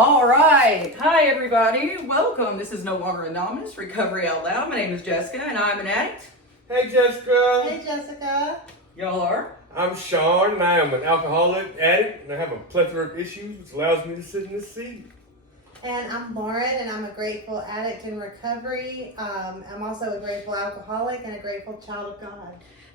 All right. Hi, everybody. Welcome. This is No Longer Anonymous, Recovery Out Loud. My name is Jessica, and I'm an addict. Hey Jessica. Hey Jessica. Y'all are? I'm Sean, and I am an alcoholic addict, and I have a plethora of issues, which allows me to sit in this seat. And I'm Lauren, and I'm a grateful addict in recovery. I'm also a grateful alcoholic and a grateful child of God.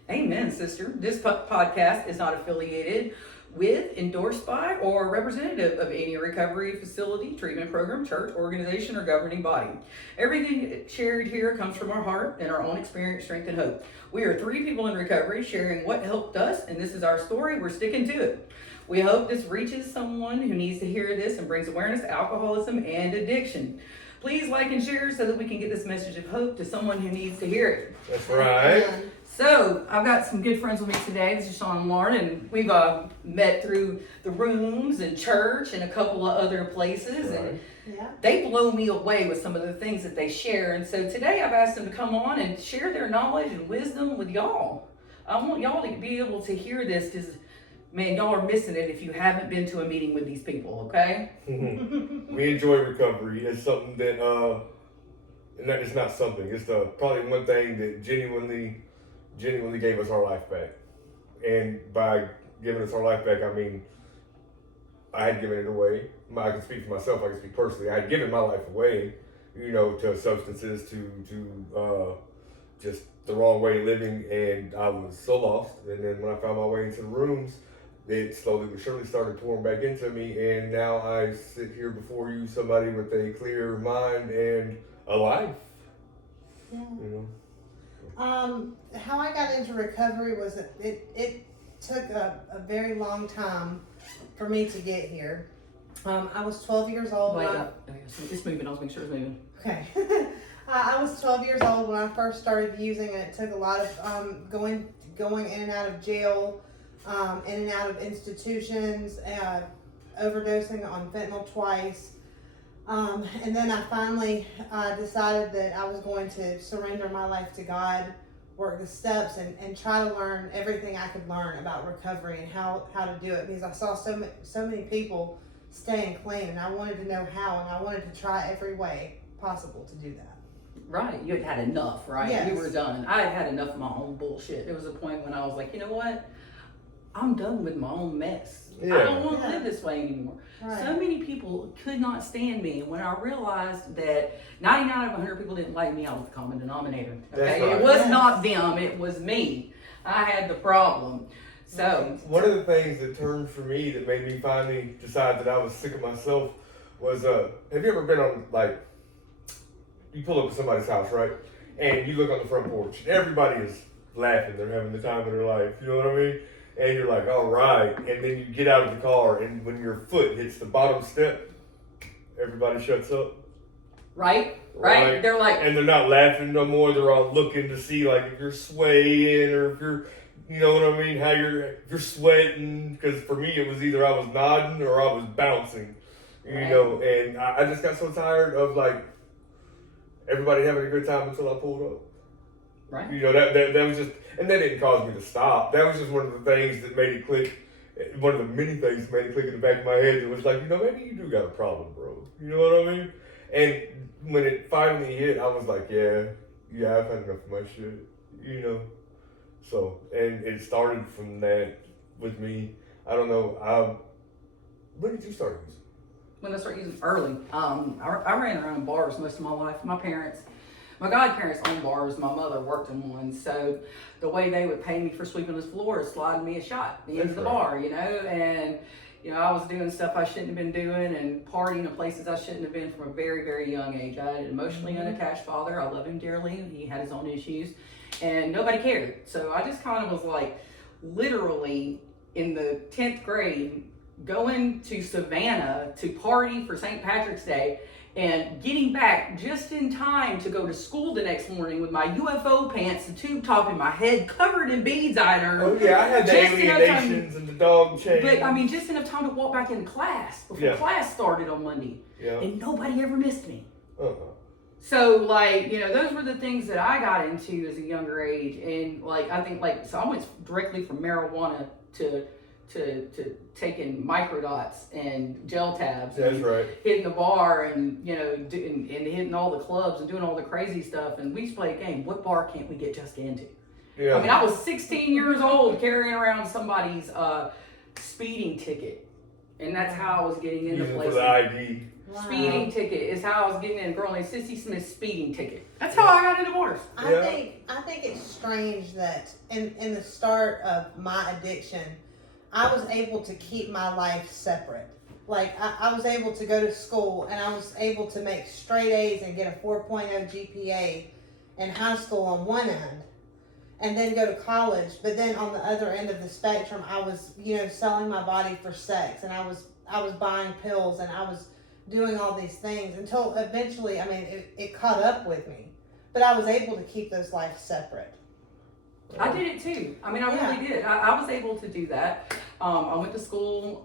Amen, sister. This podcast is not affiliated with, endorsed by, or representative of any recovery facility, treatment program, church, organization, or governing body. Everything shared here comes from our heart and our own experience, strength, and hope. We are three people in recovery sharing what helped us, and this is our story. We're sticking to it. We hope this reaches someone who needs to hear this and brings awareness to alcoholism and addiction. Please like and share so that we can get this message of hope to someone who needs to hear it. That's right. So, I've got some good friends with me today. This is Sean and Lauren, and we've met through the rooms and church and a couple of other places. Right. And Yeah. they blow me away with some of the things that they share. And so today I've asked them to come on and share their knowledge and wisdom with y'all. I want y'all to be able to hear this because, man, y'all are missing it if you haven't been to a meeting with these people, okay? We enjoy recovery. It's something that, and that it's not something. It's probably one thing that genuinely gave us our life back. And by giving us our life back, I mean, I had given it away. I can speak for myself. I can speak personally. I had given my life away, to substances, to just the wrong way of living, and I was so lost. And then when I found my way into the rooms, it slowly but surely started pouring back into me, and now I sit here before you, somebody with a clear mind and a life. Yeah. You How I got into recovery was it took a very long time for me to get here. I was 12 years old. Wait up. It's moving. I was making sure it's moving. Okay. I was 12 years old when I first started using it. It took a lot of going in and out of jail, in and out of institutions, overdosing on fentanyl twice. And then I finally decided that I was going to surrender my life to God, work the steps, and try to learn everything I could learn about recovery and how to do it, because I saw so many people staying clean, and I wanted to know how, and I wanted to try every way possible to do that. Right, you had enough, right? Yes. You were done. I had enough of my own bullshit. There was a point when I was like, you know what? I'm done with my own mess. Yeah. I don't want to live this way anymore. Right. So many people could not stand me. And when I realized that 99 out of 100 people didn't like me, I was the common denominator. Okay, That's right. It was Yes. not them, it was me. I had the problem. So, One of the things that turned for me that made me finally decide that I was sick of myself was, have you ever been on, like, you pull up to somebody's house, right? And you look on the front porch, and everybody is laughing. They're having the time of their life. You know what I mean? And you're like, all right. And then you get out of the car, and when your foot hits the bottom step, everybody shuts up. right? Right. They're like, And they're not laughing no more. They're all looking to see, like, if you're swaying or if you're, you know what I mean? If you're sweating. Because for me, it was either I was nodding or I was bouncing. Right. And I just got so tired of, like, everybody having a good time until I pulled up. right? That was just, and that didn't cause me to stop. That was just one of the things that made it click. One of the many things that made it click in the back of my head. That was like, maybe you do got a problem, bro. You know what I mean? And when it finally hit, I was like, yeah, I've had enough of my shit. So, and it started from that with me. I don't know. When did you start using? When I started using early, I ran around in bars most of my life. My godparents owned bars. My mother worked in one. So the way they would pay me for sweeping this floor is sliding me a shot at the end of the bar, And, I was doing stuff I shouldn't have been doing and partying in places I shouldn't have been from a very, very young age. I had an emotionally unattached father. I love him dearly. He had his own issues and nobody cared. So I just kind of was like literally in the 10th grade going to Savannah to party for St. Patrick's Day and getting back just in time to go to school the next morning with my UFO pants, the tube top in my head, covered in beads I'd earned. Oh yeah, I had the Just enough time- alienations and the dog chain. But I mean, just enough time to walk back into class before class started on Monday. Yeah. And nobody ever missed me. Uh-huh. So, those were the things that I got into as a younger age. And, I think, so I went directly from marijuana to to taking microdots and gel tabs. That's and right. hitting the bar and and hitting all the clubs and doing all the crazy stuff. And we used to play a game. What bar can't we get Jessica into? Yeah. I mean, I was 16 years old carrying around somebody's speeding ticket, and that's how I was getting into Using for places. the ID. Wow. Speeding ticket is how I was getting in. A girl named Sissy Smith's speeding ticket. That's how I got into bars. Yeah. I think it's strange that in the start of my addiction, I was able to keep my life separate. Like I was able to go to school and I was able to make straight A's and get a 4.0 GPA in high school on one end, and then go to college. But then on the other end of the spectrum, I was selling my body for sex, and I was buying pills, and I was doing all these things until eventually, I mean, it caught up with me. But I was able to keep those lives separate. I did it too. I mean, I really did. I was able to do that. I went to school.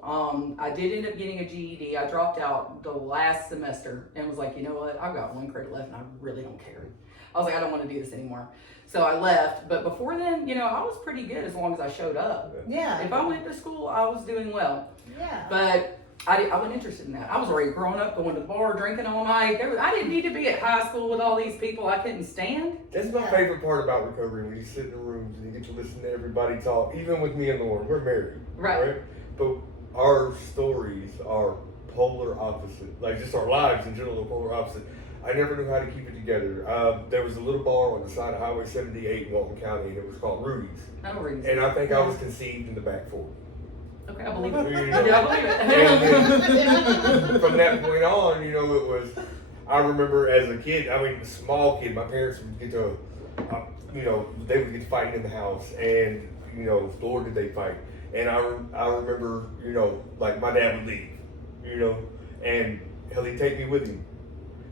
I did end up getting a GED. I dropped out the last semester and was like, you know what? I've got one credit left and I really don't care. I was like, I don't want to do this anymore. So I left. But before then, I was pretty good as long as I showed up. Yeah. If I went to school, I was doing well. Yeah. But I wasn't interested in that. I was already grown up, going to the bar, drinking all night. I didn't need to be at high school with all these people I couldn't stand. That's my favorite part about recovery, when you sit in the rooms and you get to listen to everybody talk. Even with me and Lauren, we're married, Right. But our stories are polar opposite. Like, just our lives in general are polar opposite. I never knew how to keep it together. There was a little bar on the side of Highway 78 in Walton County, and it was called Rudy's. I don't read. And I think I was conceived in the back 40. Okay, I believe it. You know? Yeah, I believe it. And from that point on, it was, I remember as a kid, I mean, a small kid, my parents would get to, they would get to fighting in the house, and, Lord, did they fight. And I remember, like, my dad would leave, and hell, he'd take me with him.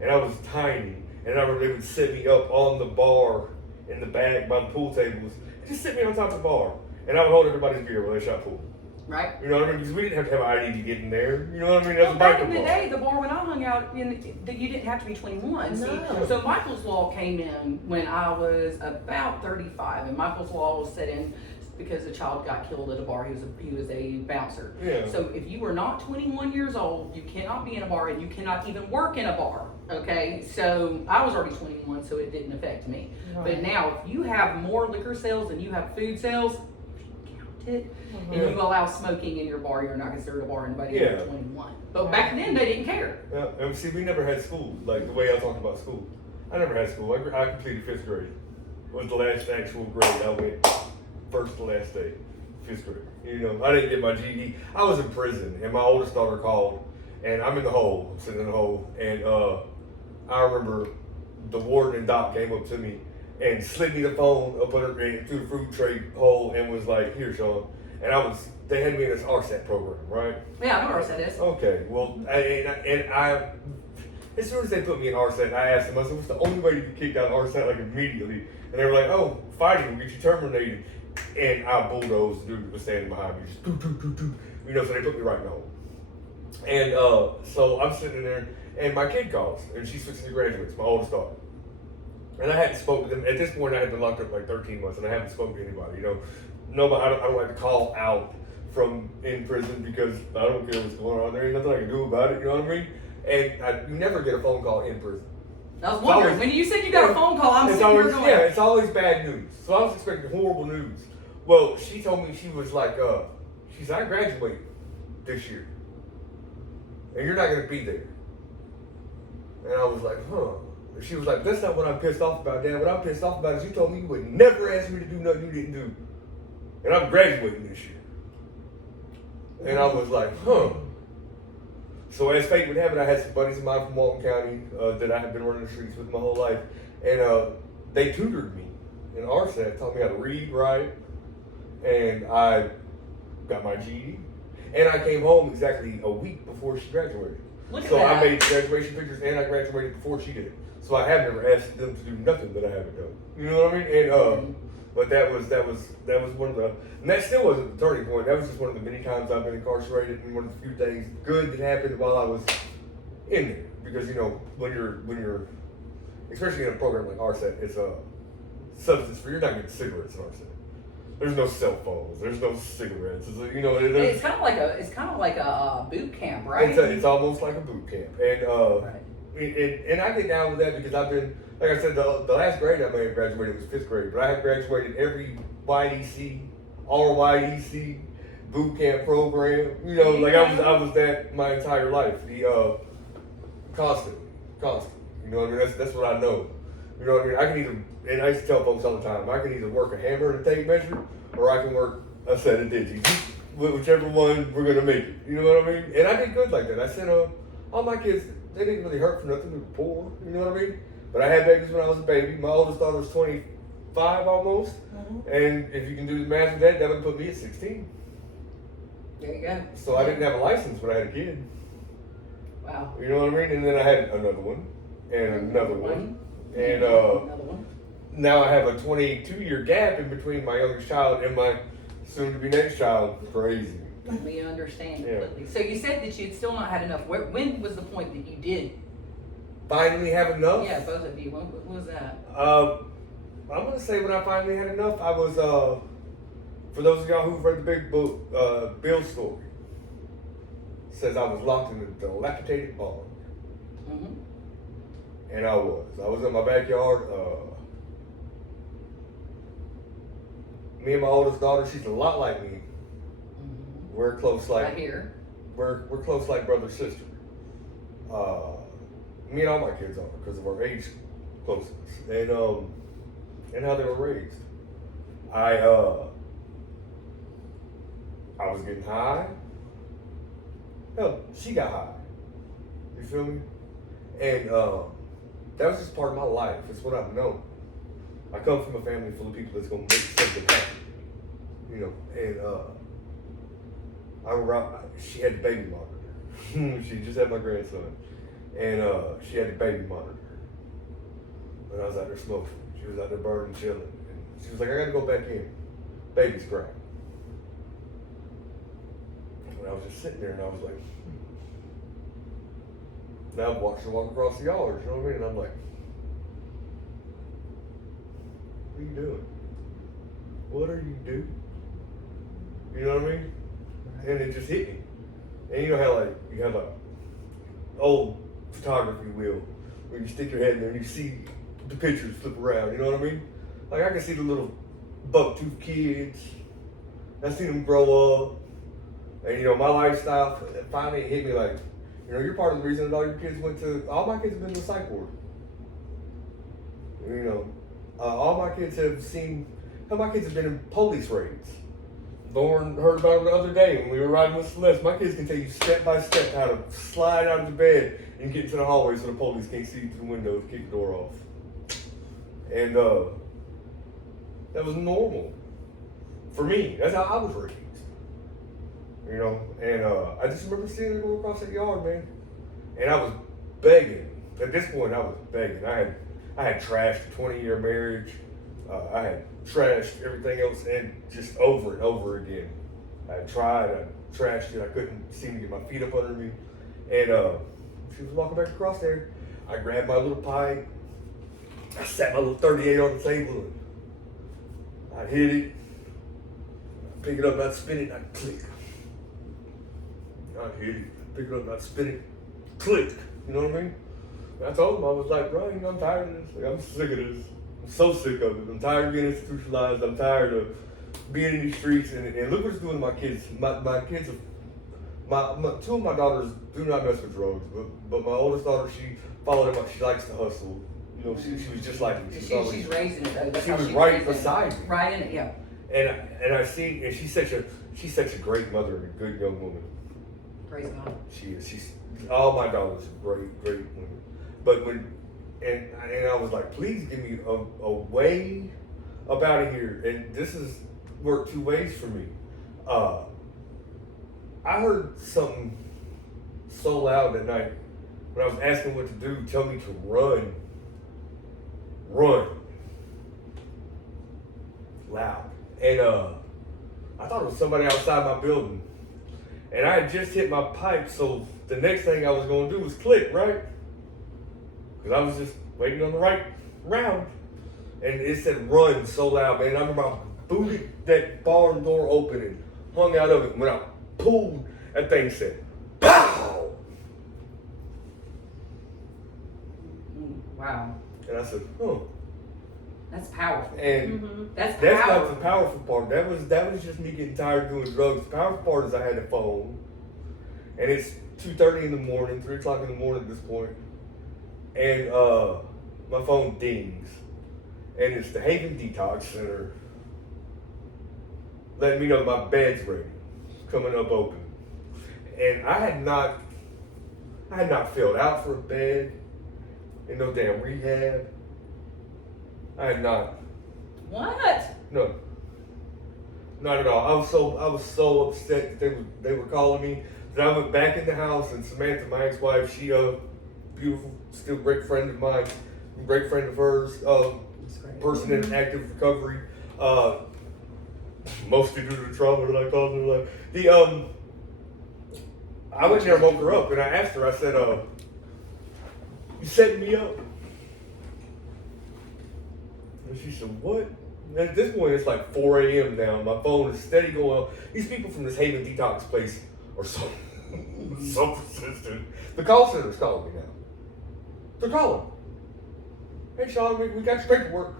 And I was tiny, and I remember they would set me up on the bar in the back by the pool tables, and just sit me on top of the bar, and I would hold everybody's beer while they shot pool. Right. You know what I mean? Because we didn't have to have an ID to get in there. You know what I mean? That's Well, a back biker in the bar. day, the bar when I hung out, you didn't have to be 21. No. See, so Michael's Law came in when I was about 35, and Michael's Law was set in because a child got killed at a bar. He was a bouncer. Yeah. So if you were not 21 years old, you cannot be in a bar, and you cannot even work in a bar. Okay, so I was already 21, so it didn't affect me. Right. But now, if you have more liquor sales than you have food sales, count it. And you allow smoking in your bar, you're not considered a bar anybody Yeah. under 21. But back then, they didn't care. Yeah. And see, we never had school. Like, the way I talked about school. I never had school. I completed 5th grade. Was the last actual grade I went first to last day. 5th grade. I didn't get my GED. I was in prison, and my oldest daughter called, and I'm in the hole. I'm sitting in the hole, and I remember the warden and Doc came up to me and slid me the phone up under through the food tray hole and was like, "Here, Sean." And they had me in this RSAT program, right? Yeah, I know what RSAT is. Okay, well, I as soon as they put me in RSAT, I asked them, I said, "What's the only way you get kicked out of RSAT, like, immediately?" And they were like, "Oh, fighting will get you terminated." And I bulldozed the dude that was standing behind me, just doo, doo, doo, doo. So they put me right in the hole. And so I'm sitting there, and my kid calls, and she's switching to graduates, my oldest daughter. And I hadn't spoken to them. At this point, I had been locked up like 13 months, and I haven't spoken to anybody. Nobody. I don't like to call out from in prison because I don't care what's going on. There ain't nothing I can do about it. You know what I mean? And you never get a phone call in prison. I was wondering, always- when you said you got a phone call, I'm It's sitting here always going, it's always bad news. So I was expecting horrible news. Well, she told me, she was like, she's I graduate this year, and you're not gonna be there. And I was like, huh. And she was like, that's not what I'm pissed off about, Dad. What I'm pissed off about is you told me you would never ask me to do nothing you didn't do. And I'm graduating this year. And I was like, huh. So as fate would have it, I had some buddies of mine from Walton County that I had been running the streets with my whole life. And they tutored me in RSAT, taught me how to read, write, and I got my GED. And I came home exactly a week before she graduated. look at So that. I made graduation pictures and I graduated before she did. So I have never asked them to do nothing that I haven't done. You know what I mean? And but that was one of the, and that still wasn't the turning point. That was just one of the many times I've been incarcerated, and one of the few things good that happened while I was in there. Because when you're especially in a program like RSAT, it's a substance free. You're not getting cigarettes in RSAT. there's no cell phones, there's no cigarettes. It's, you know, It's kind of like a boot camp, right? it's almost like a boot camp, and Right. and I get down with that because I've been, like I said, the last grade I may have graduated was 5th grade, but I have graduated every YDC, RYDC boot camp program. You know, like I was that my entire life. The constant. You know what I mean? That's what I know. You know what I mean? I can either, and I used to tell folks all the time, I can either work a hammer and a tape measure, or I can work a set of digits. Whichever one we're gonna make it. You know what I mean? And I did good like that. I sent all my kids. They didn't really hurt for nothing. They were poor. You know what I mean? But I had babies when I was a baby. My oldest daughter was 25 almost. Mm-hmm. And if you can do the math with that, that would put me at 16. There you go. So I didn't have a license, but I had a kid. Wow. You know what I mean? And then I had another one, and another one, and Another one. now I have a 22-year gap in between my youngest child and my soon-to-be next child. Crazy. We understand Yeah. completely. So you said that you'd still not had enough. When was the point that you did? Finally have enough? Yeah, both of you. When was that? I'm gonna say when I finally had enough, I was for those of y'all who've read the big book, Bill's story, says I was locked in a dilapidated barn. Mm-hmm. And I was in my backyard. Me and my oldest daughter, she's a lot like me. Mm-hmm. We're close like Right here. we're close like brother sister. Me and all my kids are because of our age closeness and how they were raised. I was getting high. Hell, she got high. You feel me? And that was just part of my life. It's what I've known. I come from a family full of people that's gonna make something happen. You know, and I remember she had the baby monitor. She just had my grandson, and she had the baby monitor. And I was out there smoking. She was out there burning, chilling. And she was like, "I gotta go back in. Baby's crying." And I was just sitting there, and I was like, Now I've watched her walk across the yard. You know what I mean? And I'm like, "What are you doing? What are you doing?" You know what I mean? And it just hit me. And you know how like you have a old photography wheel where you stick your head in there and you see the pictures flip around. You know what I mean? Like I can see the little buck-tooth kids. I see them grow up. And you know my lifestyle finally hit me like, you know, you're part of the reason that all your kids all my kids have been to the psych ward. You know, all my kids have seen, my kids have been in police raids. Lauren heard about it the other day when we were riding with Celeste. My kids can tell you step by step how to slide out of the bed and get into the hallway so the police can't see you through the window to kick the door off. And that was normal. For me, that's how I was raised. You know, and I just remember seeing her go across that yard, man. And I was begging. At this point, I was begging. I had trashed a 20-year marriage. I had trashed everything else, and just over and over again. I had tried, I trashed it. I couldn't seem to get my feet up under me. And she was walking back across there. I grabbed my little pipe. I sat my little 38 on the table, and I'd hit it. I'd pick it up, and I'd spin it, and I'd click. I'd hit it, pick it up, and I'd spin it, click. You know what I mean? And I told him, I was like, "Bro, you know, I'm tired of this. Like, I'm sick of this. I'm so sick of it. I'm tired of being institutionalized. I'm tired of being in these streets." And look what it's doing to my kids. My kids, two of my daughters do not mess with drugs, but my oldest daughter, she followed him up. She likes to hustle. You know, she was just like me. She's raising it though. That's She how was she's right raising it. beside me. Right in it, yeah. And I see, and she's such a great mother and a good young woman. Praise God. She is. She's all my daughters are great women. But and I was like, please give me a way up out of here. And this has worked two ways for me. I heard something so loud that night when I was asking what to do, tell me to run. Run. Loud. And I thought it was somebody outside my building. And I had just hit my pipe, so the next thing I was going to do was click, right? Because I was just waiting on the right round. And it said run so loud, man. I remember I booted that barn door open and hung out of it. When I pulled, that thing said, "Pow!" Wow. And I said, "Huh." That's powerful. And That's that's not powerful. the powerful part. That was just me getting tired of doing drugs. The powerful part is I had a phone, and it's 2:30 in the morning, 3 o'clock in the morning at this point, and my phone dings, and it's the Haven Detox Center letting me know my bed's ready, coming up open, and I had not filled out for a bed in no damn rehab. I had not. What? No, not at all. I was so upset that they were calling me that I went back in the house, and Samantha, my ex-wife, she beautiful, still great friend of mine, great friend of hers, That's great. person in active recovery, mostly due to the trauma that I caused in her life. I went there and woke her up, and I asked her. I said, "You setting me up?" And she said, "What?" And at this point, it's like 4 a.m. now. My phone is steady going up. These people from this Haven Detox place are so persistent. The call center's calling me now. They're calling. "Hey, Sean, we got your paperwork."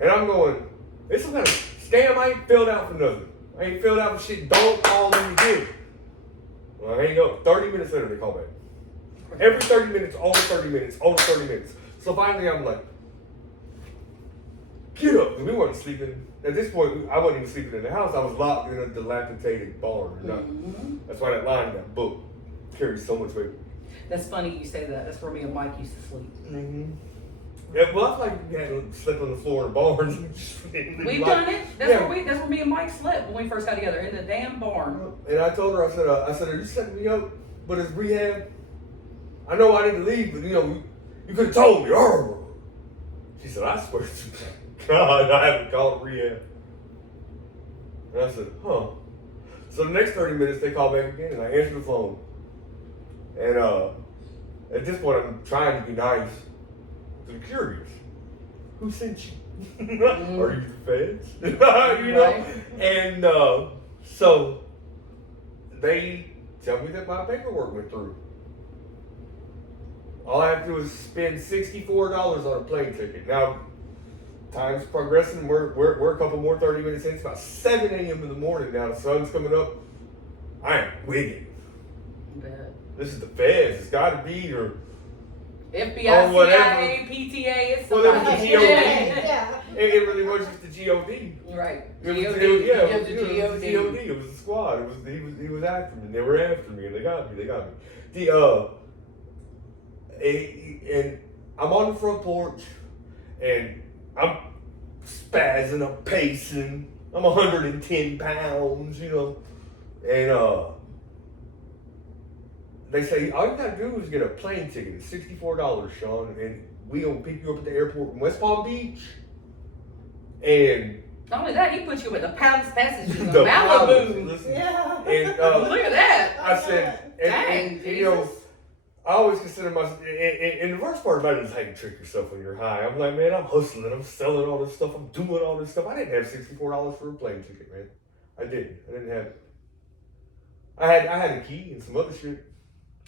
And I'm going, "It's some kind of scam. I ain't filled out for nothing. I ain't filled out for shit. Don't call me again." Well, I hang up. 30 minutes later, they call back. Every 30 minutes, all 30 minutes, all 30 minutes. So finally, I'm like, "Get up." We weren't sleeping. At this point, I wasn't even sleeping in the house. I was locked in a dilapidated barn. That's why that line in that book carries so much weight. That's funny you say that. That's where me and Mike used to sleep. Yeah, well, I feel like we had to sleep on the floor in barns. We've done it. That's where me and Mike slept when we first got together, in the damn barn. And I told her, I said, "Are you setting me up? But it's rehab. I know I need to leave, but you could have told me." Arr. She said, "I swear to God, I haven't called rehab." And I said, "Huh." So the next 30 minutes, they call back again, and I answer the phone. And at this point, I'm trying to be nice. I'm curious. Who sent you? Are you the feds? You know? Right. And so they tell me that my paperwork went through. All I have to do is spend $64 on a plane ticket. Now, time's progressing. We're a couple more 30 minutes in. It's about 7 a.m. in the morning now. The sun's coming up. I am wigging. Bet. This is the feds. It's got to be, or FBI, Or whatever. CIA, PTA, it's Well, there was somebody. the GOD. Yeah. it really was just the GOD. Right. It was, GOD. yeah, It was it the was the GOD. GOD. It was the squad. He was after me. They were after me, and they got me. And I'm on the front porch, and I'm spazzing, I'm pacing. I'm 110 pounds, and they say all you gotta do is get a plane ticket. It's $64, Sean, and we gonna pick you up at the airport in West Palm Beach. And Not only that, he put you in the Palace Passages of the Malibu. listen, Yeah. and Look at that. I said, Dang, and, I always consider myself, and the worst part about it is how you trick yourself when you're high. I'm like, man, I'm hustling, I'm selling all this stuff, I'm doing all this stuff. I didn't have $64 for a plane ticket, man. I didn't have it. I had a key and some other shit.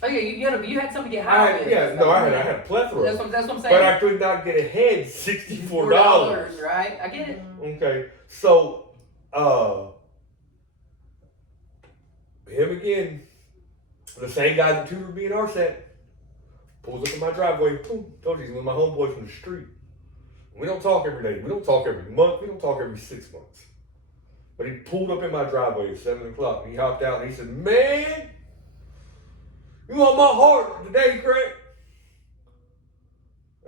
Oh yeah, you had something to get I high had, with. I had a plethora. That's what I'm saying. But I could not get ahead $64. $4, right? I get it. Okay, so him again, the same guy that tutored me in RSAT, pulls up in my driveway. Boom, told you he's one of my homeboys from the street. We don't talk every day. We don't talk every month. We don't talk every 6 months. But he pulled up in my driveway at 7 o'clock, and he hopped out and he said, "Man, you on my heart today, Craig?"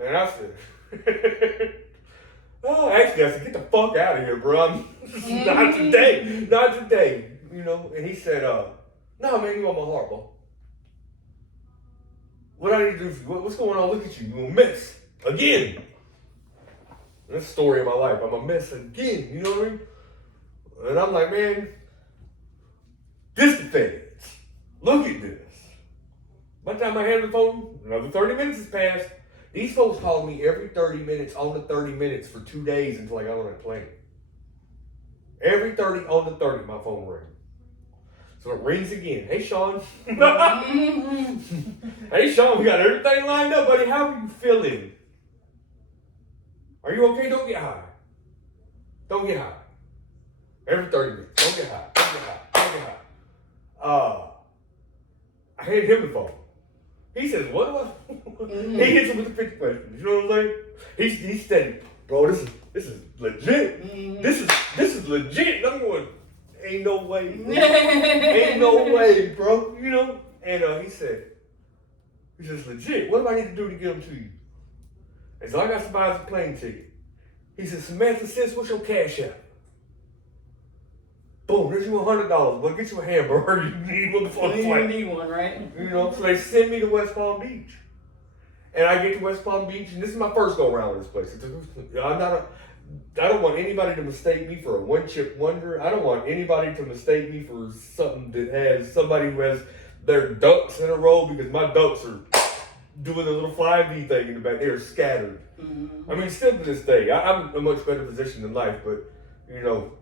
And I said, "Oh, actually," I said, "Get the fuck out of here, bro. Not today. Not today." And he said, "No, man, you on my heart, bro. What I need to do for you? What's going on? Look at you. You a mess. Again." That's the story of my life. I'm a mess again. You know what I mean? And I'm like, man, this the feds. Look at this. By the time I hand the phone, another 30 minutes has passed. These folks called me every 30 minutes on the 30 minutes for 2 days until I got on that plane. Every 30 on the 30, my phone rang. So it rings again. Hey, Sean. Hey, Sean, we got everything lined up, buddy. How are you feeling? Are you okay? Don't get high. Don't get high. Every 30 minutes. Don't get high. Don't get high. Don't get high. I handed him the phone. He says, what do I? He hits him with the 50 questions. You know what I'm saying? He's steady. Bro, this is legit. This is legit. And I'm going, ain't no way, bro. Ain't no way, bro. You know? And he says, legit. What do I need to do to get them to you? And so I got somebody's plane ticket. He said, Samantha, sis, what's your cash app? Boom, there's you $100. Well, get you a hamburger. You need one before the flight. You need one, right? You know, so they send me to West Palm Beach. And I get to West Palm Beach, and this is my first go around with this place. I don't want anybody to mistake me for a one-chip wonder. I don't want anybody to mistake me for something that has somebody who has their ducks in a row, because my ducks are doing a little fly-V thing in the back. They're scattered. I mean, still to this day, I'm in a much better position in life, but, you know,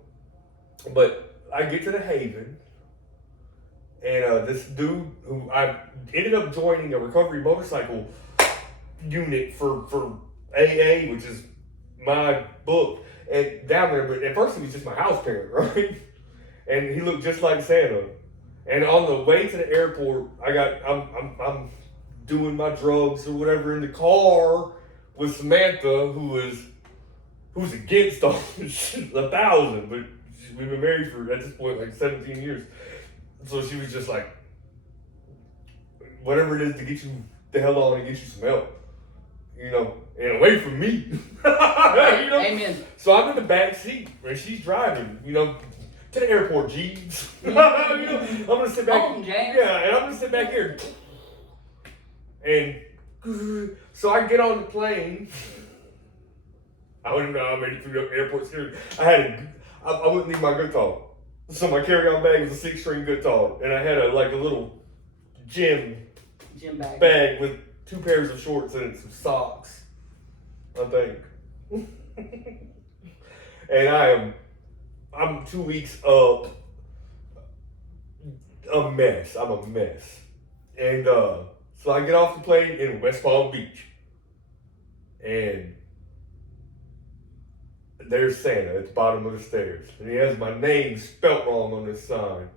but I get to the Haven, and this dude who I ended up joining a recovery motorcycle unit for AA, which is my book, and down there, but at first he was just my house parent, right? And he looked just like Santa. And on the way to the airport, I'm doing my drugs or whatever in the car with Samantha, who's against all this shit, 1,000, but we've been married for, at this point, like 17 years. So she was just like, whatever it is to get you the hell on and get you some help, you know, and away from me. You know? Amen. So I'm in the back seat and she's driving, you know, to the airport, Jeeves. You know, I'm gonna sit back. Home, James. Yeah, and I'm gonna sit back here. And so I get on the plane. I wouldn't know I made it through the airport security. I wouldn't leave my guitar. So my carry-on bag was a 6-string guitar, and I had a little gym bag with 2 pairs of shorts in it, some socks, I think. And I'm 2 weeks up, a mess. I'm a mess. And so I get off the plane in West Palm Beach, and there's Santa at the bottom of the stairs, and he has my name spelt wrong on this sign.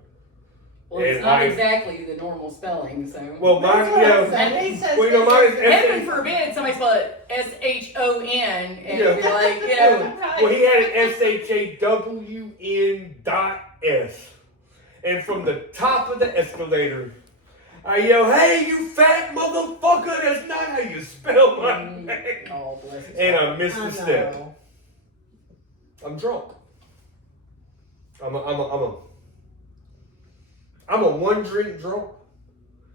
Well, it's not exactly the normal spelling, so. Well, mine, He says, well, you know, mine is Heaven forbid somebody spell it SHON and it'd be like, you know. Well, he had it SHAWN.S. And from the top of the escalator, I yell, hey, you fat motherfucker, that's not how you spell my name. Oh, bless his And heart. I missed the step. I'm drunk. I'm a one drink drunk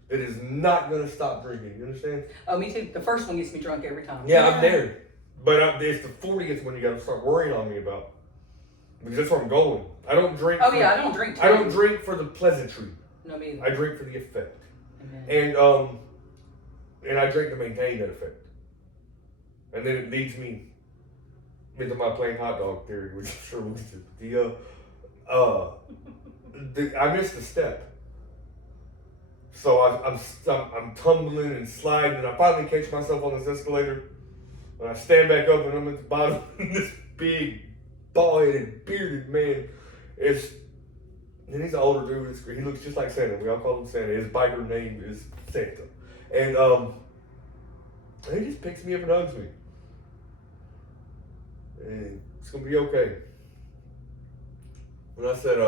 that is not gonna stop drinking. You understand? Oh, me too. The first one gets me drunk every time. Yeah, I'm there. But it's the 40th one you gotta start worrying on me about. Because that's where I'm going. I don't drink. Oh, yeah, I don't drink too. I don't drink for the pleasantry. No, me either. I drink for the effect. Amen. And I drink to maintain that effect. And then it leads me into my plain hot dog theory, which I'm sure we'll get to. I missed a step. So I'm tumbling and sliding, and I finally catch myself on this escalator. And I stand back up, and I'm at the bottom. And this big, bald-headed, bearded man and he's an older dude. He looks just like Santa. We all call him Santa. His biker name is Santa. And he just picks me up and hugs me. And it's gonna be okay. And I said,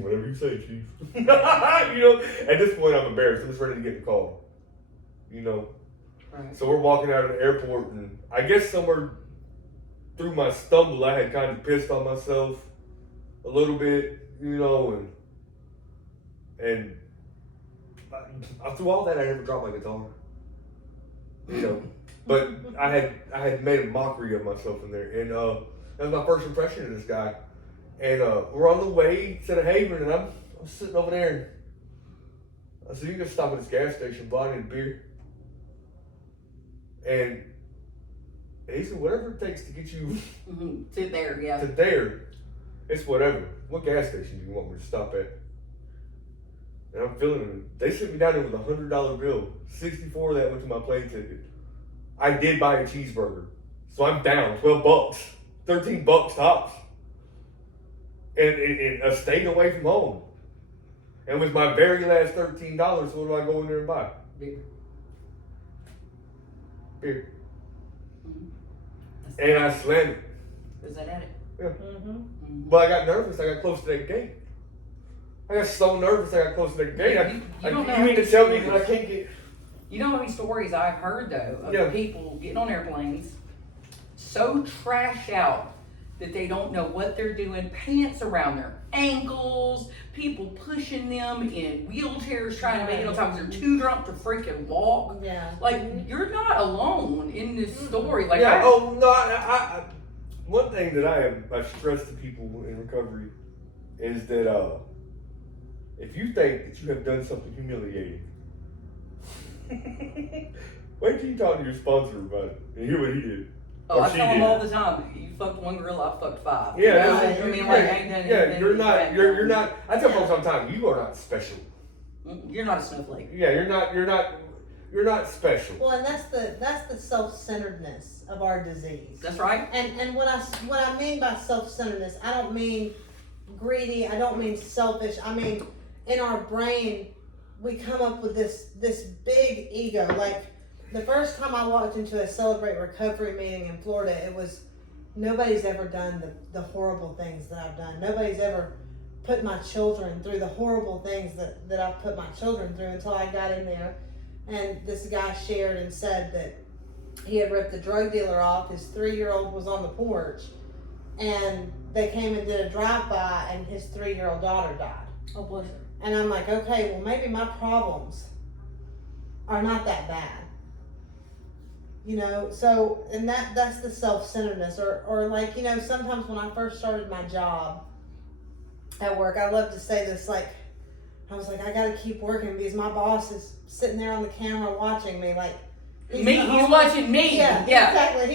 whatever you say, Chief. You know, at this point I'm embarrassed. I'm just ready to get in the car. You know. Right. So we're walking out of the airport, and I guess somewhere through my stumble I had kind of pissed on myself a little bit, you know, and through all that I never dropped my guitar. You know. But I had made a mockery of myself in there, and that was my first impression of this guy. And we're on the way to the Haven, and I'm sitting over there. And I said, "You can stop at this gas station, buy me a beer." And And he said, whatever it takes to get you Sit there, yeah. to there, it's whatever. What gas station do you want me to stop at? And I'm feeling it. They sent me down there with $100 bill. 64 of that went to my plane ticket. I did buy a cheeseburger. So I'm down $12, $13 tops. And I stayed away from home. And with my very last $13, what do I go in there and buy? Beer. Beer. Mm-hmm. And I slammed it. Is that at it? Yeah. Mm-hmm. But I got nervous. I got close to that gate. I got so nervous. I got close to that gate. You mean to tell me that I can't get? You know how many stories I've heard though of people getting on airplanes so trashed out that they don't know what they're doing, pants around their ankles, people pushing them in wheelchairs trying to make it on time because they're too drunk to freaking walk. Yeah. Like, you're not alone in this story. Like, Yeah. Oh no. I one thing that I stress to people in recovery is that if you think that you have done something humiliating, wait till you talk to your sponsor about it and hear what he did. oh, Or I she tell them did. all the time, you fucked one gorilla, I fucked five. Yeah, You know? that's- I mean, like, I ain't done anything you're not. bad. You're not. I tell folks sometimes you are not special. You're not a snowflake. Yeah, you're not. You're not special. Well, and that's the self-centeredness of our disease. That's right. And what I mean by self-centeredness, I don't mean greedy. I don't mean selfish. I mean, in our brain, we come up with this big ego. Like the first time I walked into a Celebrate Recovery meeting in Florida, it was nobody's ever done the horrible things that I've done. Nobody's ever put my children through the horrible things that I've put my children through until I got in there. And this guy shared and said that he had ripped a drug dealer off. His 3-year-old was on the porch, and they came and did a drive-by, and his 3-year-old daughter died. Oh, bless her. And I'm like, okay, well, maybe my problems are not that bad. You know, so, and that's the self-centeredness. Or like, you know, sometimes when I first started my job at work, I love to say this, like, I was like, I gotta keep working because my boss is sitting there on the camera watching me, like, He's watching me. Yeah, exactly.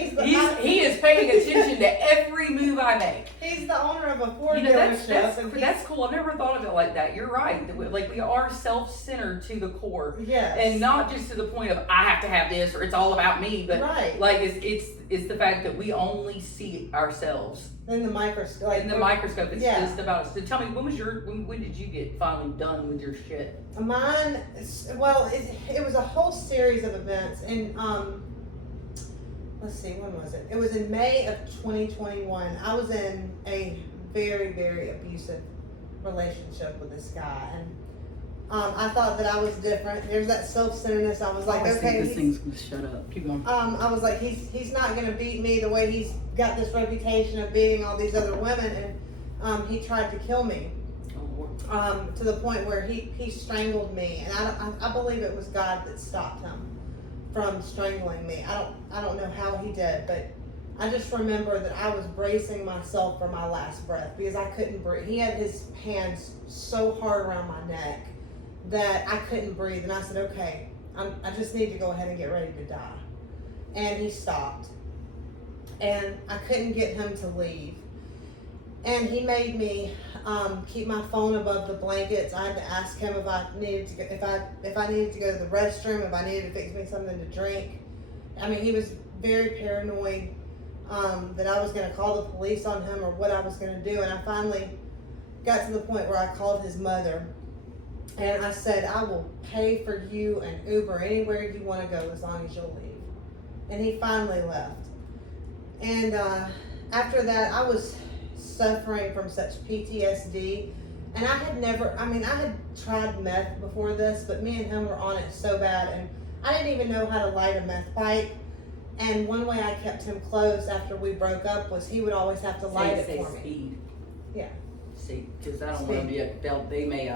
He is paying attention to every move I make. He's the owner of a Ford You know, dealership. that's cool. I've never thought of it like that. You're right. Like, we are self-centered to the core, yes. and not just to the point of I have to have this or it's all about me, but right. like it's the fact that we only see ourselves In the microscope. Like, in the microscope. It's yeah. just about us. So tell me, when did you get finally done with your shit? Mine, well, it was a whole series of events. And let's see, when was it? It was in May of 2021. I was in a very, very abusive relationship with this guy. And I thought that I was different. There's that self-centeredness. I was like, okay. this thing's gonna shut up. Keep going. I was like, he's not gonna beat me the way he's got this reputation of beating all these other women, and he tried to kill me. Oh, Lord. To the point where he strangled me, and I believe it was God that stopped him from strangling me. I don't know how he did, but I just remember that I was bracing myself for my last breath because I couldn't breathe. He had his hands so hard around my neck that I couldn't breathe, and I said, okay, I just need to go ahead and get ready to die. And he stopped, and I couldn't get him to leave. And he made me keep my phone above the blankets. I had to ask him if I needed to go, if I needed to go to the restroom, if I needed to fix me something to drink. I mean, he was very paranoid that I was going to call the police on him or what I was going to do. And I finally got to the point where I called his mother, and I said, I will pay for you an Uber anywhere you want to go as long as you'll leave. And he finally left. And after that, I was suffering from such PTSD, and I had tried meth before this, but me and him were on it so bad, and I didn't even know how to light a meth pipe. And one way I kept him close after we broke up was he would always have to light it for me. Speed. Yeah. See, because I don't want to be they may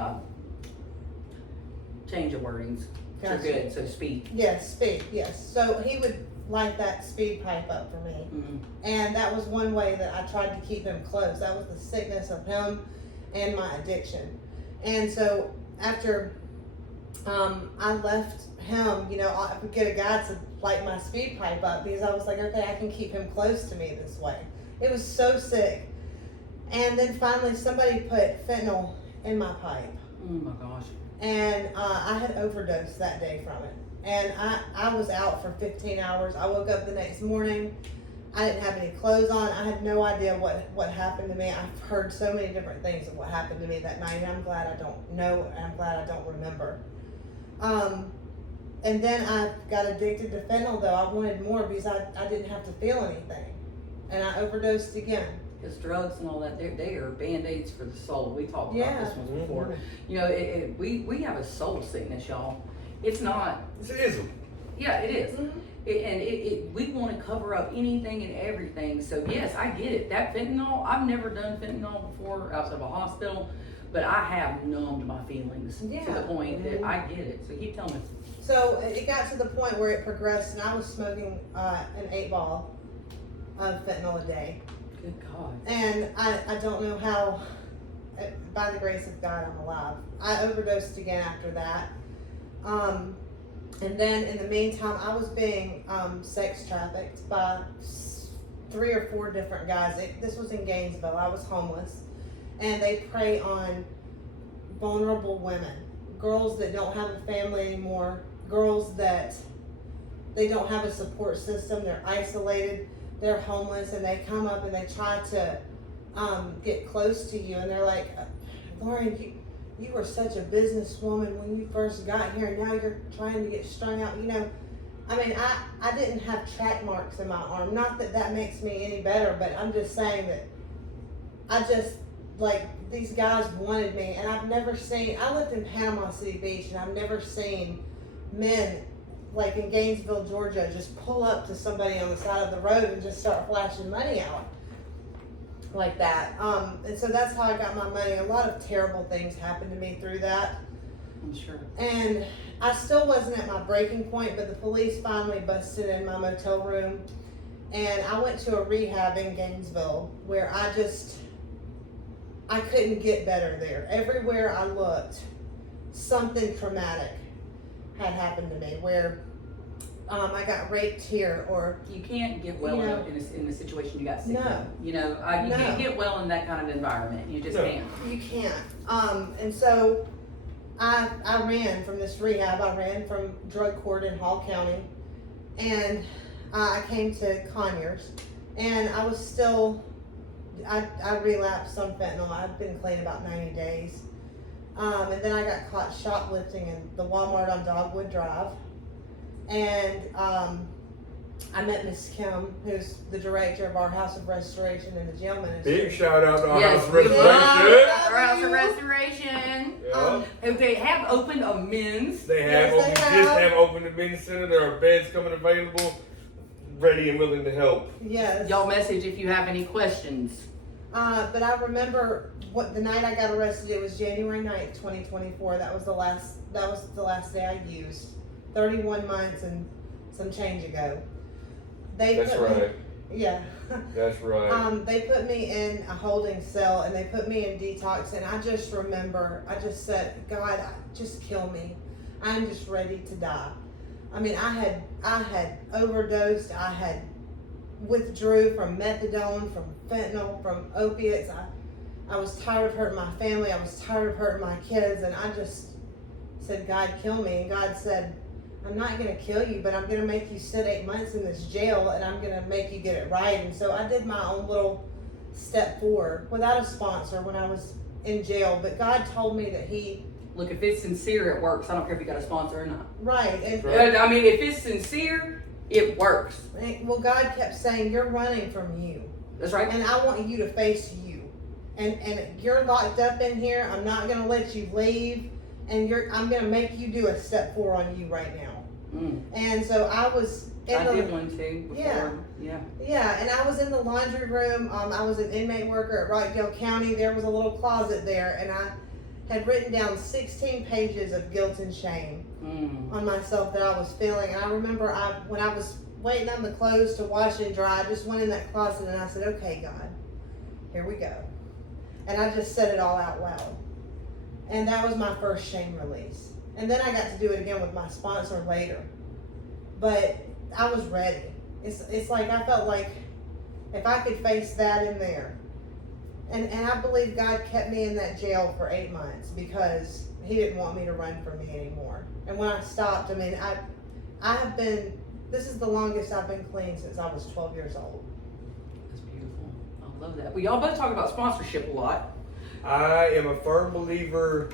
change the wordings. You're Gotcha. good. So speed. Yes, speed. Yes. So he would light that speed pipe up for me. Mm-hmm. And that was one way that I tried to keep him close. That was the sickness of him and my addiction. And so after I left him, I could get a guy to light my speed pipe up because I was like, okay, I can keep him close to me this way. It was so sick. And then finally somebody put fentanyl in my pipe. Oh my gosh. And I had overdosed that day from it. And I was out for 15 hours. I woke up the next morning. I didn't have any clothes on. I had no idea what happened to me. I've heard so many different things of what happened to me that night. And I'm glad I don't know. And I'm glad I don't remember. And then I got addicted to fentanyl, though. I wanted more because I didn't have to feel anything. And I overdosed again. Because drugs and all that, they are band-aids for the soul. We talked Yeah. about this one before. We have a soul sickness, y'all. It's not. It's an ism. Yeah, it is. Mm-hmm. We want to cover up anything and everything. So yes, I get it. That fentanyl, I've never done fentanyl before outside of a hospital, but I have numbed my feelings to the Yeah. point that I get it. So keep telling me. So it got to the point where it progressed, and I was smoking an 8-ball of fentanyl a day. Good God. And I don't know how, by the grace of God, I'm alive. I overdosed again after that. And then in the meantime, I was being sex trafficked by 3 or 4 different guys. This was in Gainesville. I was homeless. And they prey on vulnerable women, girls that don't have a family anymore, girls that they don't have a support system, they're isolated, they're homeless, and they come up and they try to get close to you, and they're like, Lauren, you were such a businesswoman when you first got here, and now you're trying to get strung out. I mean, I didn't have track marks in my arm. Not that that makes me any better, but I'm just saying that I just, these guys wanted me, and I've never seen, I lived in Panama City Beach, and I've never seen men, like in Gainesville, Georgia, just pull up to somebody on the side of the road and just start flashing money out like that. And so that's how I got my money. A lot of terrible things happened to me through that. I'm sure. And I still wasn't at my breaking point, but the police finally busted in my motel room. And I went to a rehab in Gainesville where I couldn't get better there. Everywhere I looked, something traumatic had happened to me where I got raped here, or You can't get well in the situation you got sick No. in. You can't get well in that kind of environment. You just No. can't. you can't. And so I ran from this rehab. I ran from drug court in Hall County, and I came to Conyers, and I was still, I relapsed on fentanyl. I'd been clean about 90 days. And then I got caught shoplifting in the Walmart on Dogwood Drive. And I met Miss Kim, who's the director of our House of Restoration in the jail ministry. Big shout out to our Yes, house we restoration. love our House of Restoration. Yeah. If they have opened a men's. They have Yes, they just have. have opened the men's center. There are beds coming available, ready and willing to help. Yes. Y'all message if you have any questions. But I remember the night I got arrested. It was January 9th, 2024. That was the last day I used. 31 months and some change ago. That's right. Yeah. That's right. They put me in a holding cell and they put me in detox, and I just remember, I just said, God, just kill me. I'm just ready to die. I mean, I had overdosed. I had withdrew from methadone, from fentanyl, from opiates. I was tired of hurting my family. I was tired of hurting my kids, and I just said, God, kill me. And God said, I'm not going to kill you, but I'm going to make you sit 8 months in this jail, and I'm going to make you get it right. And so I did my own little step forward without a sponsor when I was in jail. But God told me that Look, if it's sincere, it works. I don't care if you got a sponsor or not. right. And, Right. I mean, if it's sincere, it works. well, God kept saying, you're running from you. That's right. And I want you to face you. And you're locked up in here. I'm not going to let you leave. And I'm going to make you do a step 4 on you right now. And so I was in I did one too before. Yeah, and I was in the laundry room. I was an inmate worker at Rockdale County. There was a little closet there, and I had written down 16 pages of guilt and shame on myself that I was feeling. And I remember when I was waiting on the clothes to wash and dry, I just went in that closet and I said, okay, God, here we go. And I just said it all out loud. And that was my first shame release. And then I got to do it again with my sponsor later. But I was ready. It's like I felt like if I could face that in there. And I believe God kept me in that jail for 8 months because he didn't want me to run from me anymore. And when I stopped, I mean, I have been, this is the longest I've been clean since I was 12 years old. That's beautiful. I love that. We all both talk about sponsorship a lot. I am a firm believer.